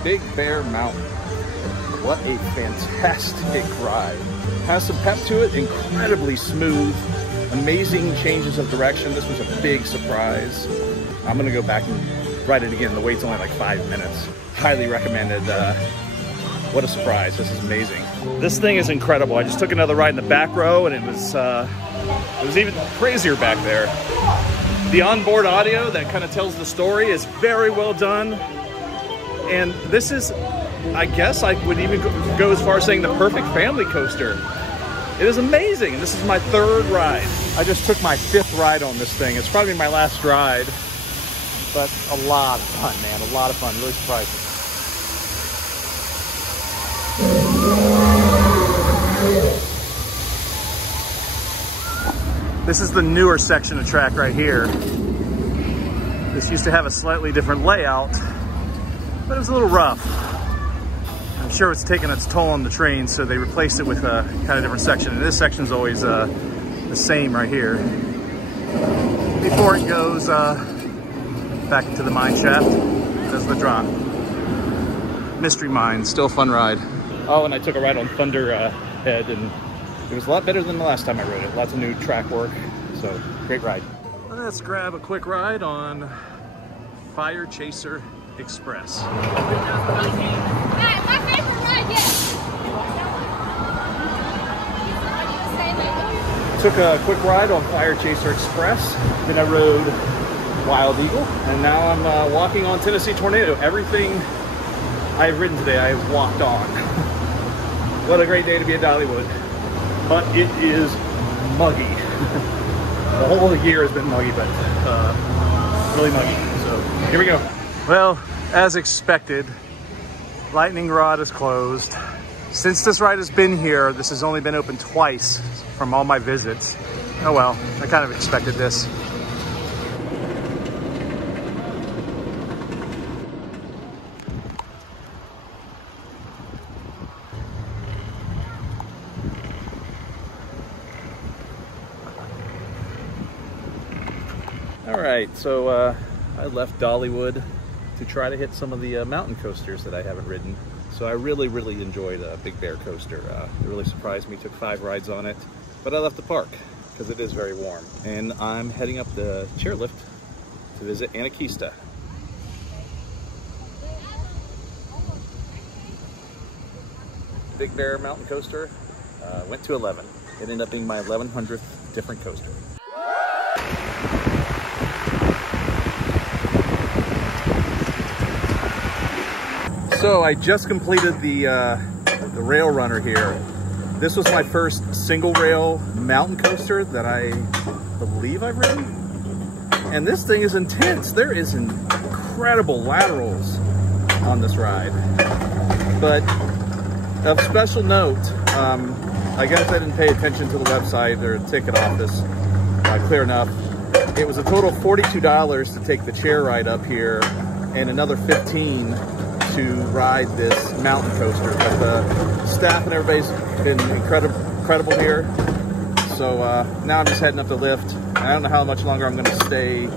Big Bear Mountain. What a fantastic ride. Has some pep to it, incredibly smooth, amazing changes of direction. This was a big surprise. I'm gonna go back and ride it again. The wait's only like 5 minutes. Highly recommended. What a surprise, this is amazing. This thing is incredible. I just took another ride in the back row and it was even crazier back there. The onboard audio that kind of tells the story is very well done. And this is, I guess I would even go as far as saying the perfect family coaster. It is amazing. This is my 3rd ride. I just took my 5th ride on this thing. It's probably my last ride, but a lot of fun, man. A lot of fun, really surprising. This is the newer section of track right here. This used to have a slightly different layout, but it was a little rough. I'm sure it's taken its toll on the train, so they replaced it with a kind of different section. And this section is always the same right here. before it goes back into the mine shaft, does the drop. Mystery Mine, still a fun ride. Oh, and I took a ride on Thunderhead, and it was a lot better than the last time I rode it. Lots of new track work, so great ride. Let's grab a quick ride on Fire Chaser Express. My favorite ride yet. Took a quick ride on Fire Chaser Express, then I rode Wild Eagle, and now I'm walking on Tennessee Tornado. Everything I've ridden today, I have walked on. What a great day to be at Dollywood. But it is muggy. The whole of the year has been muggy, but really muggy. So here we go. Well, as expected, Lightning Rod is closed. Since this ride has been here, this has only been open twice from all my visits. Oh well, I kind of expected this. All right, so I left Dollywood to try to hit some of the mountain coasters that I haven't ridden. So I really enjoyed Big Bear Coaster. It really surprised me, took 5 rides on it, but I left the park because it is very warm. And I'm heading up the chairlift to visit Anakeesta. Big Bear Mountain Coaster, went to 11. It ended up being my 1100th different coaster. So I just completed the rail runner here. This was my first single rail mountain coaster that I believe I've ridden. And this thing is intense. There is incredible laterals on this ride. But of special note, I guess I didn't pay attention to the website or ticket office clear enough. It was a total of $42 to take the chair ride up here and another $15 to ride this mountain coaster. But the staff and everybody's been incredible here. So now I'm just heading up the lift. I don't know how much longer I'm going to stay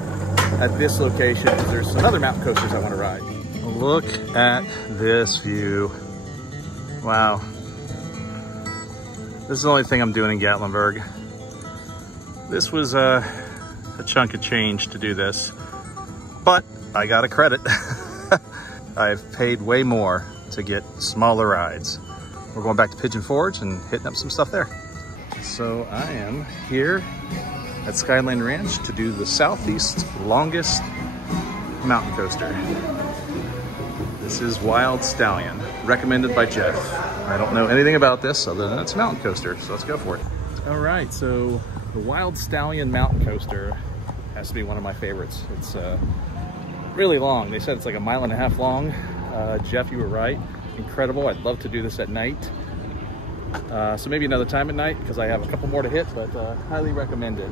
at this location because there's some other mountain coasters I want to ride. Look at this view. Wow. This is the only thing I'm doing in Gatlinburg. This was a chunk of change to do this, but I got a credit. I've paid way more to get smaller rides. We're going back to Pigeon Forge and hitting up some stuff there. So I am here at Skyline Ranch to do the Southeast's longest mountain coaster. This is Wild Stallion, recommended by Jeff. I don't know anything about this other than it's a mountain coaster, so let's go for it. All right, so the Wild Stallion mountain coaster has to be one of my favorites. It's really long. They said it's like 1.5 miles long. Jeff, you were right. Incredible. I'd love to do this at night. So maybe another time at night because I have a couple more to hit, but highly recommended.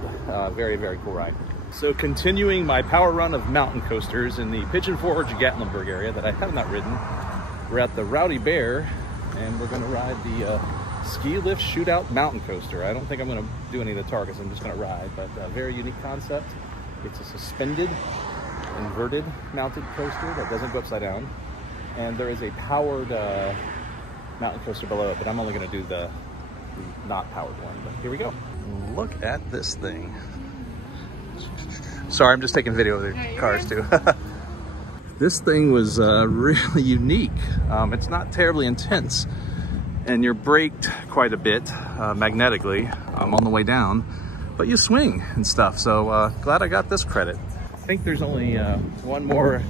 Very cool ride. So continuing my power run of mountain coasters in the Pigeon Forge, Gatlinburg area that I have not ridden. We're at the Rowdy Bear and we're gonna ride the Ski Lift Shootout Mountain Coaster. I don't think I'm gonna do any of the targets, I'm just gonna ride, but a very unique concept. It's a suspended, inverted mounted coaster that doesn't go upside down. And there is a powered mountain coaster below it, but I'm only gonna do the not powered one, but here we go. Look at this thing. Sorry, I'm just taking video of the cars too. This thing was really unique. It's not terribly intense and you're braked quite a bit magnetically on the way down, but you swing and stuff. So glad I got this credit. I think there's only one more,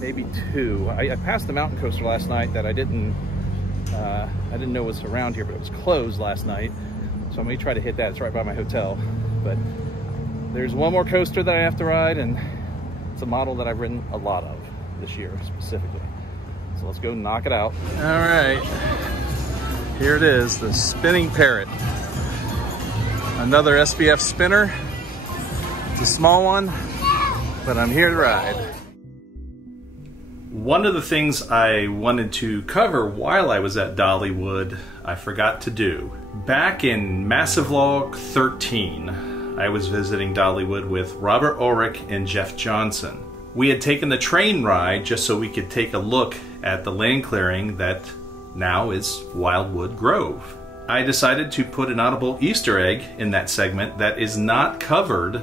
maybe 2. I passed the mountain coaster last night that I didn't know was around here, but it was closed last night. So I'm gonna try to hit that. It's right by my hotel. But there's one more coaster that I have to ride, and it's a model that I've ridden a lot of this year specifically. So let's go knock it out. All right, here it is, the Spinning Parrot. Another SBF spinner. It's a small one, but I'm here to ride. One of the things I wanted to cover while I was at Dollywood, I forgot to do. Back in MASSIVLOG 13, I was visiting Dollywood with Robert Ulrich and Jeff Johnson. We had taken the train ride just so we could take a look at the land clearing that now is Wildwood Grove. I decided to put an audible Easter egg in that segment that is not covered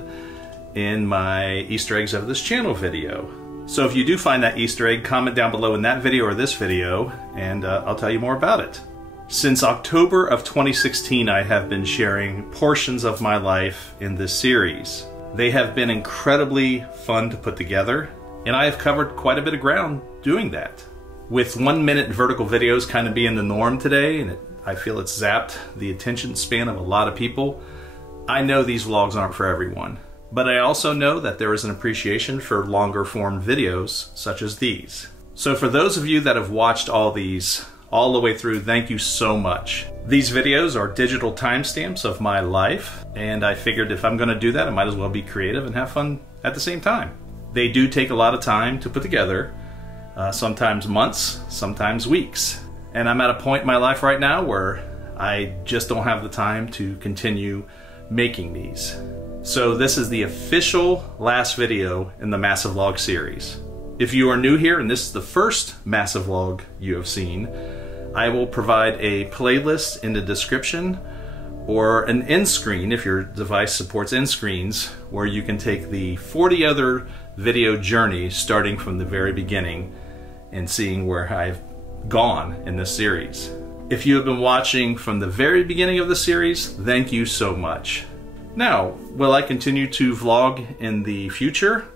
in my Easter eggs of this channel video. So if you do find that Easter egg, comment down below in that video or this video, and I'll tell you more about it. Since October of 2016, I have been sharing portions of my life in this series. They have been incredibly fun to put together, and I have covered quite a bit of ground doing that. With 1-minute vertical videos kind of being the norm today, and I feel it's zapped the attention span of a lot of people, I know these vlogs aren't for everyone. But I also know that there is an appreciation for longer form videos such as these. So for those of you that have watched all these all the way through, thank you so much. These videos are digital timestamps of my life, and I figured if I'm gonna do that, I might as well be creative and have fun at the same time. They do take a lot of time to put together, sometimes months, sometimes weeks. And I'm at a point in my life right now where I just don't have the time to continue making these. So this is the official last video in the MASSIVLOG series. If you are new here and this is the first MASSIVLOG you have seen, I will provide a playlist in the description or an end screen if your device supports end screens, where you can take the 40 other video journey starting from the very beginning and seeing where I've gone in this series. If you have been watching from the very beginning of the series, thank you so much. Now, will I continue to vlog in the future?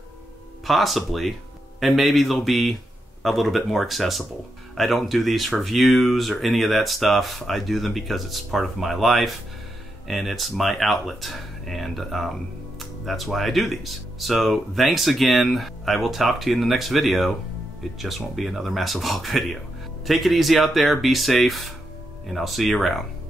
Possibly, and maybe they'll be a little bit more accessible. I don't do these for views or any of that stuff. I do them because it's part of my life and it's my outlet, and that's why I do these. So thanks again. I will talk to you in the next video. It just won't be another MASSIVLOG video. Take it easy out there, be safe, and I'll see you around.